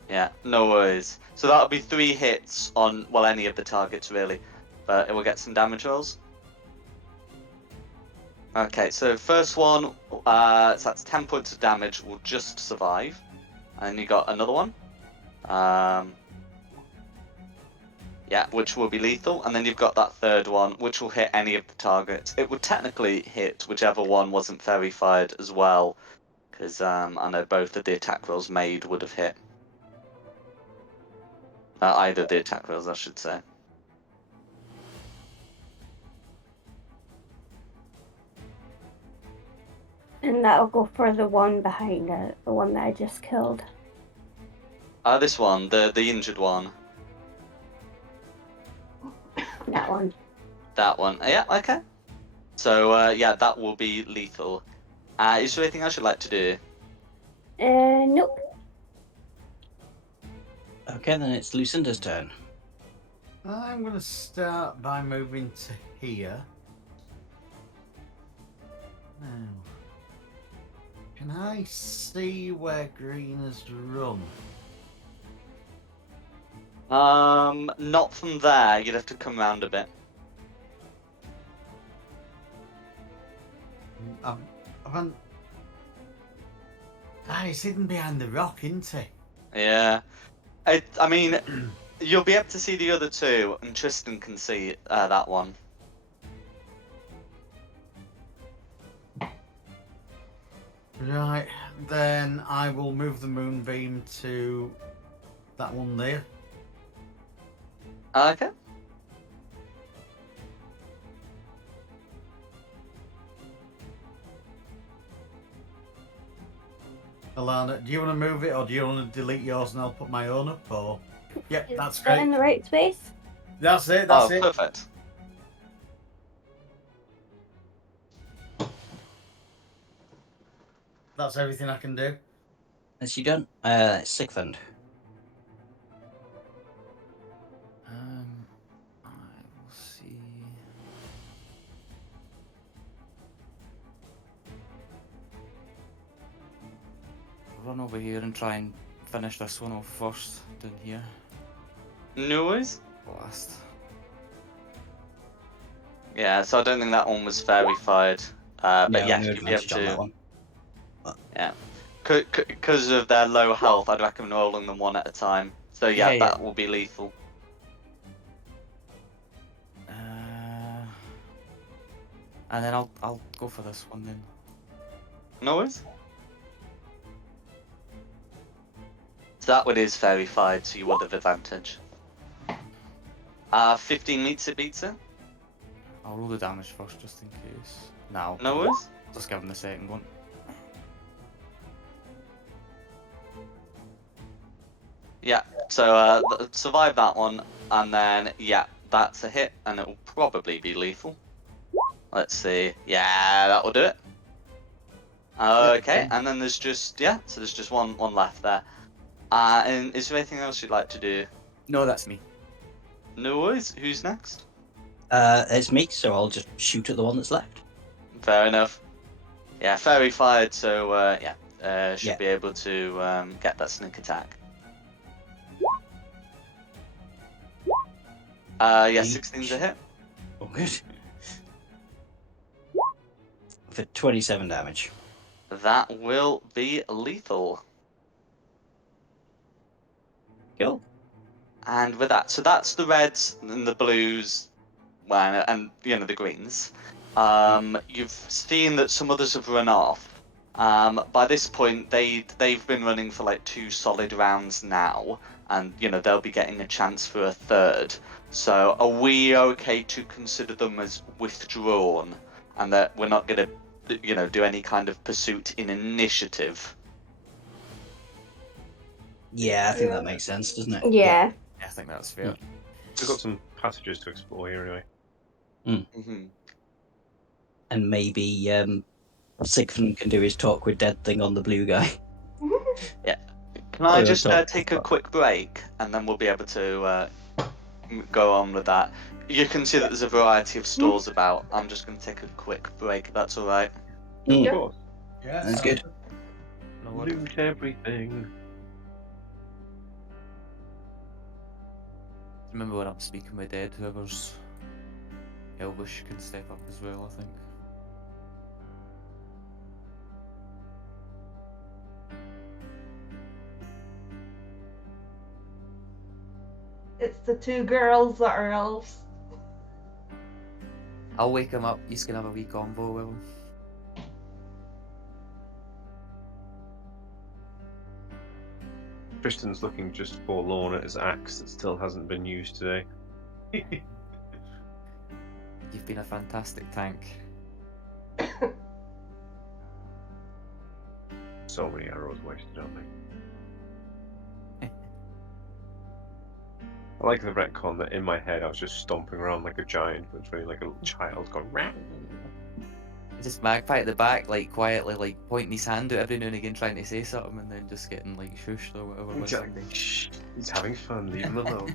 Yeah, no worries. So that'll be 3 hits on, well, any of the targets really, but it will get some damage rolls. Okay, so first one, so that's 10 points of damage, will just survive. And you got another one. Yeah, which will be lethal. And then you've got that third one, which will hit any of the targets. It would technically hit whichever one wasn't fairy fired as well, because I know both of the attack rolls made would have hit. Either the attack rolls, I should say. And that'll go for the one behind it, the one that I just killed. This one, the injured one. That one. That one. Yeah, okay. So, yeah, that will be lethal. Is there anything else you'd like to do? Nope. Okay, then it's Lucinda's turn. I'm going to start by moving to here. Now, can I see where green has run? Not from there. You'd have to come round a bit. He's hidden behind the rock, isn't he? Yeah. I mean, you'll be able to see the other two, and Tristan can see that one. Right, then I will move the moonbeam to that one there. Okay. Alana, do you want to move it or do you want to delete yours and I'll put my own up? Or yep, Is that's that in great. the right space? That's it. That's it. Perfect. That's everything I can do. Is she done? Sigfund. I will see. Run over here and try and finish this one off first, down here. No worries. Last. Yeah, so I don't think that one was fairy fired. But No, yeah, no you'd be able advantage on that to. one. Yeah. Because of their low health, I'd recommend rolling them one at a time. So yeah, Yeah, that will be lethal. And then I'll go for this one then. No worries. So that one is fairy fired, so you would have advantage. 15 meets it, beats it. I'll roll the damage first just in case. Now. No worries. Just give him the second one. Yeah, so survive that one, and then, yeah, that's a hit, and it will probably be lethal. Let's see. Yeah, that will do it. Okay, and then there's just, yeah, so there's just one left there. And is there anything else you'd like to do? No, that's me. No worries. Who's next? It's me, so I'll just shoot at the one that's left. Fair enough. Yeah, fairy fired, so should Yeah. be able to get that sneak attack. Yeah, 16's a hit. Oh, good. For 27 damage. That will be lethal. Cool. And with that, so that's the reds and the blues, and the greens. You've seen that some others have run off. By this point, they've been running for like 2 solid rounds now, and they'll be getting a chance for a third. So are we okay to consider them as withdrawn, and that we're not going to do any kind of pursuit in initiative? Yeah, I think that makes sense, doesn't it? Yeah. I think that's fair. We've got some passages to explore here anyway. Mm-hmm. And maybe Sigfrid can do his talk with dead thing on the blue guy. Can I Oh, just don't- take a quick break, and then we'll be able to go on with that. You can see that there's a variety of stores about. I'm just going to take a quick break, if that's all right. Mm, Of course. Yeah, That's good. No worries. Loot everything. Remember when I'm speaking with dead, whoever's Elvish can step up as well, I think. It's the 2 girls that are elves. I'll wake him up, he's gonna have a wee combo with him. Tristan's looking just forlorn at his axe that still hasn't been used today. You've been a fantastic tank. So many arrows wasted on me. I like the retcon that in my head I was just stomping around like a giant, but it's really like a little child going round. Just Magpie at the back, like quietly, like pointing his hand out every now and again, trying to say something, and then just getting like shushed or whatever. by Exactly. somebody. Shh, he's having fun, leave him alone.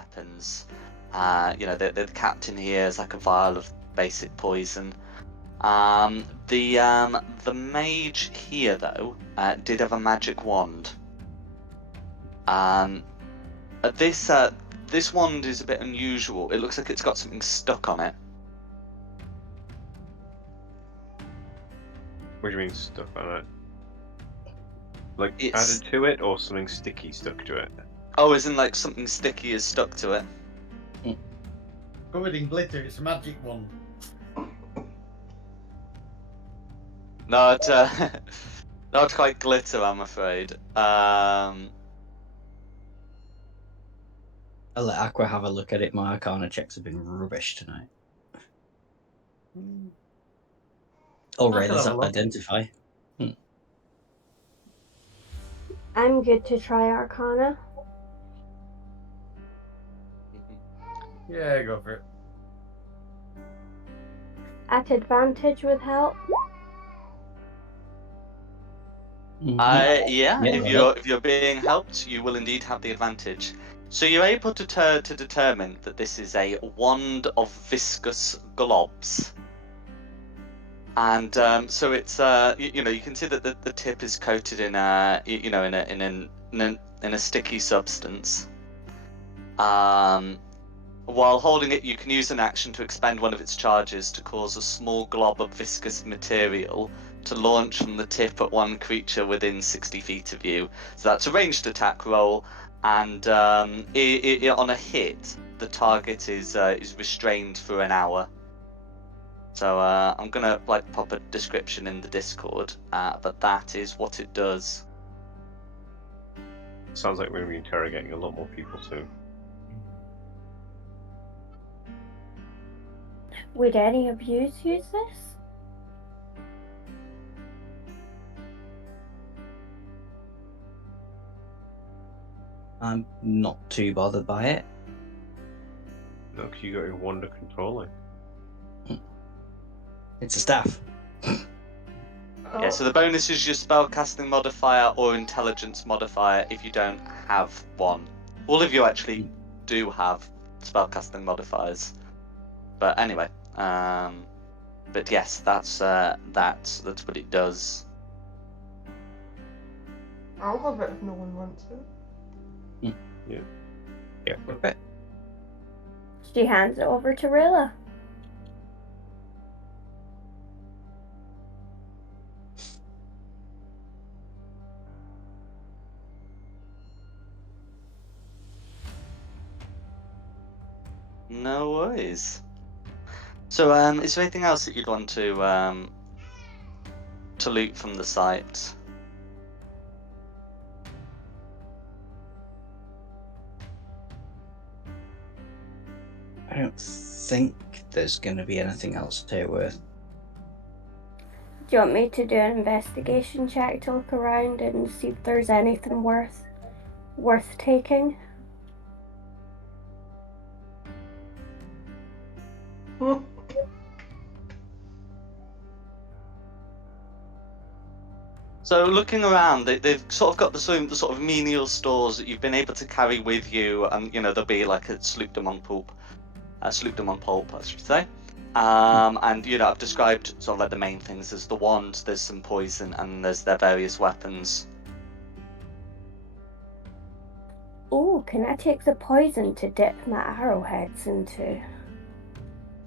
weapons. The captain here is like a vial of basic poison. The mage here though did have a magic wand. This wand is a bit unusual. It looks like it's got something stuck on it. What do you mean stuck on it? Like It's- added to it, or something sticky stuck to it? Oh, isn't like something sticky is stuck to it? Covered in glitter, it's a magic one. Not, not quite glitter, I'm afraid. I'll let Aqua have a look at it. My Arcana checks have been rubbish tonight. Oh, I right, can there's have a look. identify. I'm good to try Arcana. Yeah, go for it. At advantage with help. Yeah, Yeah, if you're being helped, you will indeed have the advantage. So you're able to determine that this is a wand of viscous globs, and so it's you can see that the tip is coated in in a sticky substance. While holding it, you can use an action to expend one of its charges to cause a small glob of viscous material to launch from the tip at one creature within 60 feet of you. So that's a ranged attack roll, and on a hit, the target is restrained for an hour. So I'm gonna pop a description in the Discord, but that is what it does. Sounds like we're going to be interrogating a lot more people soon. Would any of you use this? I'm not too bothered by it. No, because you got your wand of controlling. It's a staff. Yeah, so the bonus is your spellcasting modifier or intelligence modifier if you don't have one. All of you actually do have spellcasting modifiers. But anyway, but yes, that's what it does. I'll have it if no one wants it. Yeah. Okay. She hands it over to Rilla. No worries. So, is there anything else that you'd want to loot from the site? I don't think there's going to be anything else here worth. Do you want me to do an investigation check to look around and see if there's anything worth taking? So looking around, they've sort of got the sort of menial stores that you've been able to carry with you, and there'll be like a sloop de pulp, I should say. And I've described sort of like the main things. There's the wand, there's some poison, and there's their various weapons. Oh, can I take the poison to dip my arrowheads into?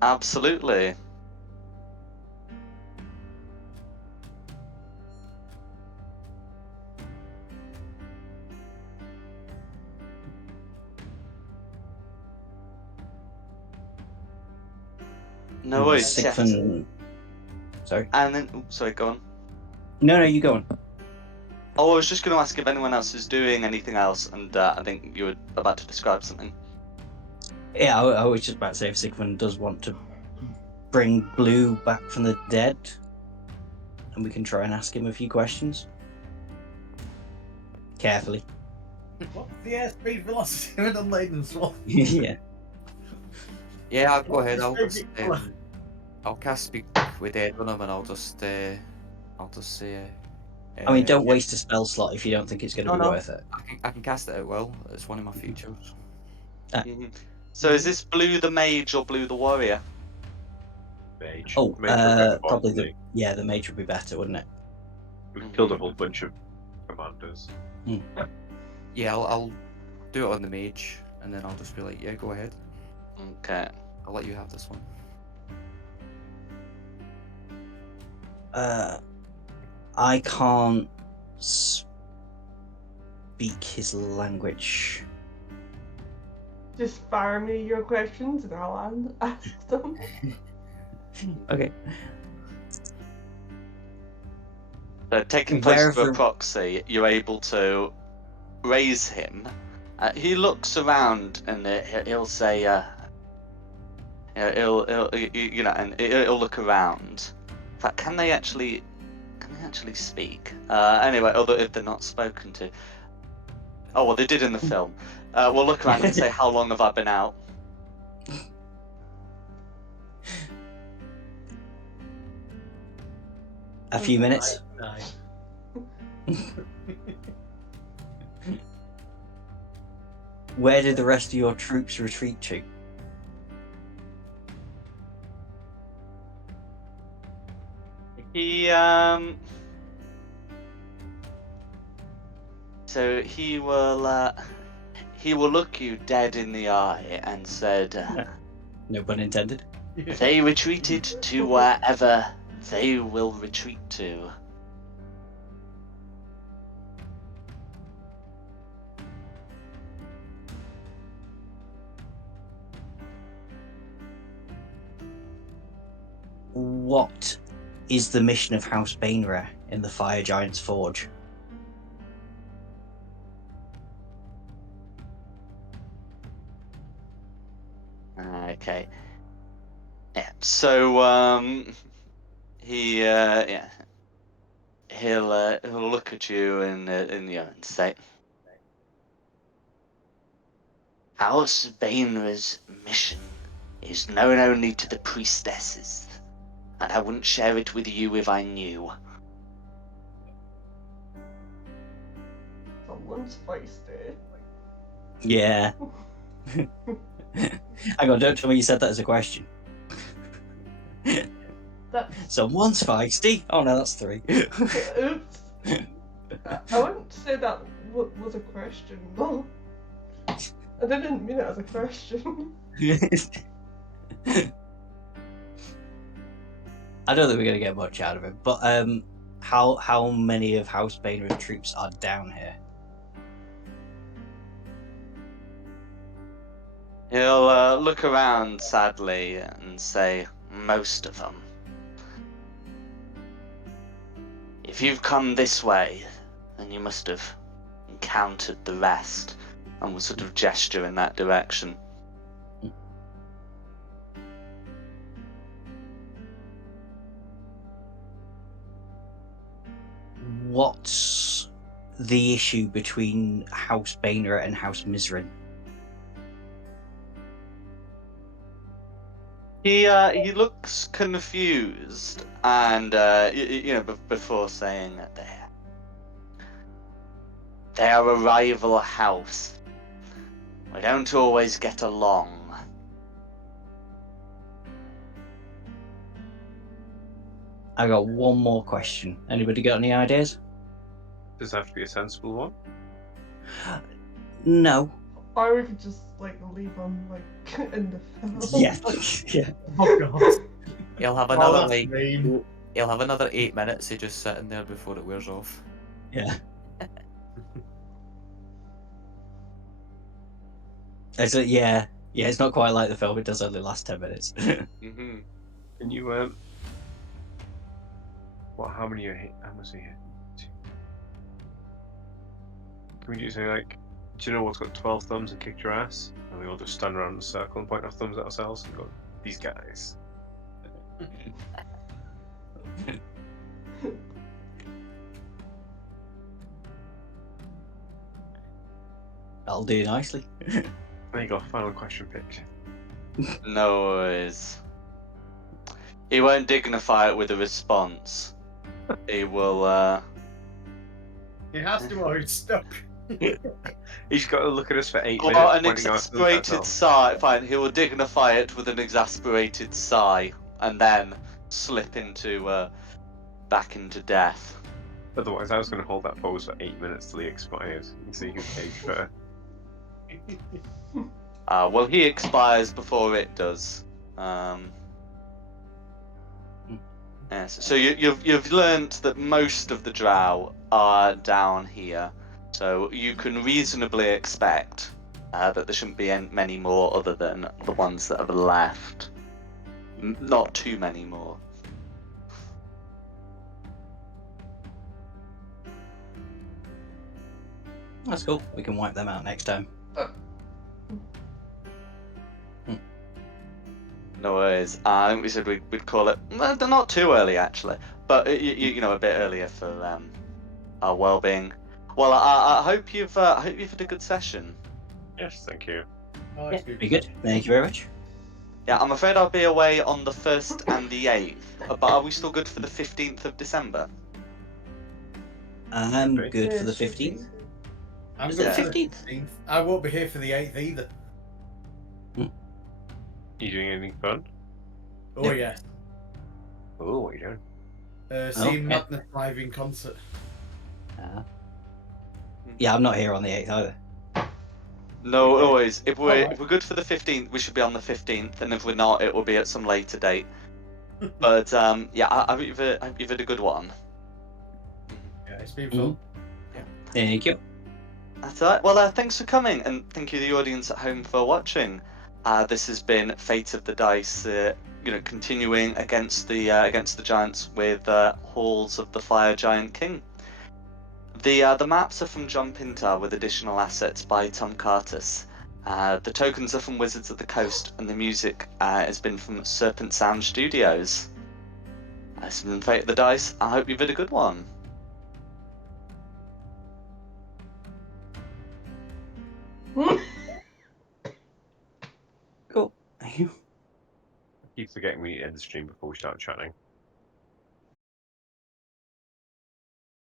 Absolutely. No worries. Yes. Sorry. And then, sorry, go on. No, you go on. Oh, I was just going to ask if anyone else is doing anything else, and I think you were about to describe something. Yeah, I was just about to say if Sigmund does want to bring Blue back from the dead, and we can try and ask him a few questions. Carefully. What's the airspeed velocity of an unladen swan? Yeah. Yeah, I'll go ahead. I'll cast Speak with Ed on him, and I'll just say. I mean, don't waste a spell slot if you don't think it's going to be worth it. I can cast it at will. It's one of my features. Mhm. So is this Blue the Mage or Blue the Warrior? Mage. Oh, Mage would have been probably Bond, the mage would be better, wouldn't it? We've killed a whole bunch of commanders. Yeah, I'll do it on the mage, and then I'll just be like, yeah, go ahead. Okay. I'll let you have this one. I can't speak his language. Just fire me your questions and I'll ask them. Okay. So taking place through a Wherever- proxy, you're able to raise him. He looks around and he'll say, he'll and he'll look around. In fact, can they actually speak? Anyway, other if they're not spoken to. Oh well, they did in the film. We'll look around and say, how long have I been out? A few minutes. Where did the rest of your troops retreat to? He So he will look you dead in the eye and said, No pun intended. they retreated to wherever they will retreat to. What is the mission of House Bainra in the Fire Giant's Forge? Okay. Yeah. So he'll look at you and say, House Bainra's mission is known only to the priestesses, and I wouldn't share it with you if I knew. Someone's feisty. Yeah. Hang on, don't tell me you said that as a question. That's Someone's feisty. Oh no, that's 3. oops. I wouldn't say that was a question though. I didn't mean it as a question. I don't think we're gonna get much out of him, but how many of House Bainra's troops are down here? He'll look around sadly and say, most of them. If you've come this way, then you must have encountered the rest, and will sort of gesture in that direction. What's the issue between House Bainra and House Mizrin? He looks confused, and before saying that they are a rival house. We don't always get along. I got one more question. Anybody got any ideas? Does it have to be a sensible one? No. Or we could just like leave him like in the film. Yeah. Yeah. Oh god. He'll have Oh, another that's like mean. he'll have another 8 minutes of just sitting there before it wears off. Yeah. Yeah. It's not quite like the film. It does only last 10 minutes. Mm-hmm. Can you how many are hit? How much are hit? Can we do something like, do you know what's got 12 thumbs and kicked your ass? And we all just stand around in a circle and point our thumbs at ourselves and go, these guys. That'll do nicely. There you go, final question picked. No worries. He won't dignify it with a response. He will, He has to or he's stuck. He's got to look at us for 8 Or minutes, an pointing our thumbs exasperated off. sigh. Fine, he will dignify it with an exasperated sigh, and then slip into back into death. Otherwise, I was going to hold that pose for 8 minutes till he expires and see who caged first. Well, he expires before it does. Yes. So you've learnt that most of the drow are down here, so you can reasonably expect that there shouldn't be many more other than the ones that have left. Not too many more. That's cool. We can wipe them out next time. No worries. I think we said we'd call it. Well, they're not too early actually, but you know, a bit earlier for our well-being. Well, I hope you've had a good session. Yes, thank you. Oh, Yeah, it's be good. Thank you very much. Yeah, I'm afraid I'll be away on the 1st and the 8th, but are we still good for the 15th of December? I'm Okay. good for the should be. 15th. I'm Is good it for the the 15th? 15th. I won't be here for the 8th either. You doing anything fun? Oh, Yep. yeah. Oh, what are you doing? Seeing yeah. Madness live in concert. Yeah, I'm not here on the 8th either. No, always. If we're Alright. good for the 15th, we should be on the 15th, and if we're not, it will be at some later date. But yeah, I hope you've had a good one. Yeah, it's been fun. Thank you. That's all right. Well, thanks for coming, and thank you the audience at home for watching. This has been Fate of the Dice, continuing against the giants with Halls of the Fire Giant King. The maps are from John Pintar with additional assets by Tom Curtis. The tokens are from Wizards of the Coast, and the music has been from Serpent Sound Studios. This has been Fate of the Dice. I hope you've had a good one. Cool. Thank you. I keep forgetting we end the stream before we start chatting.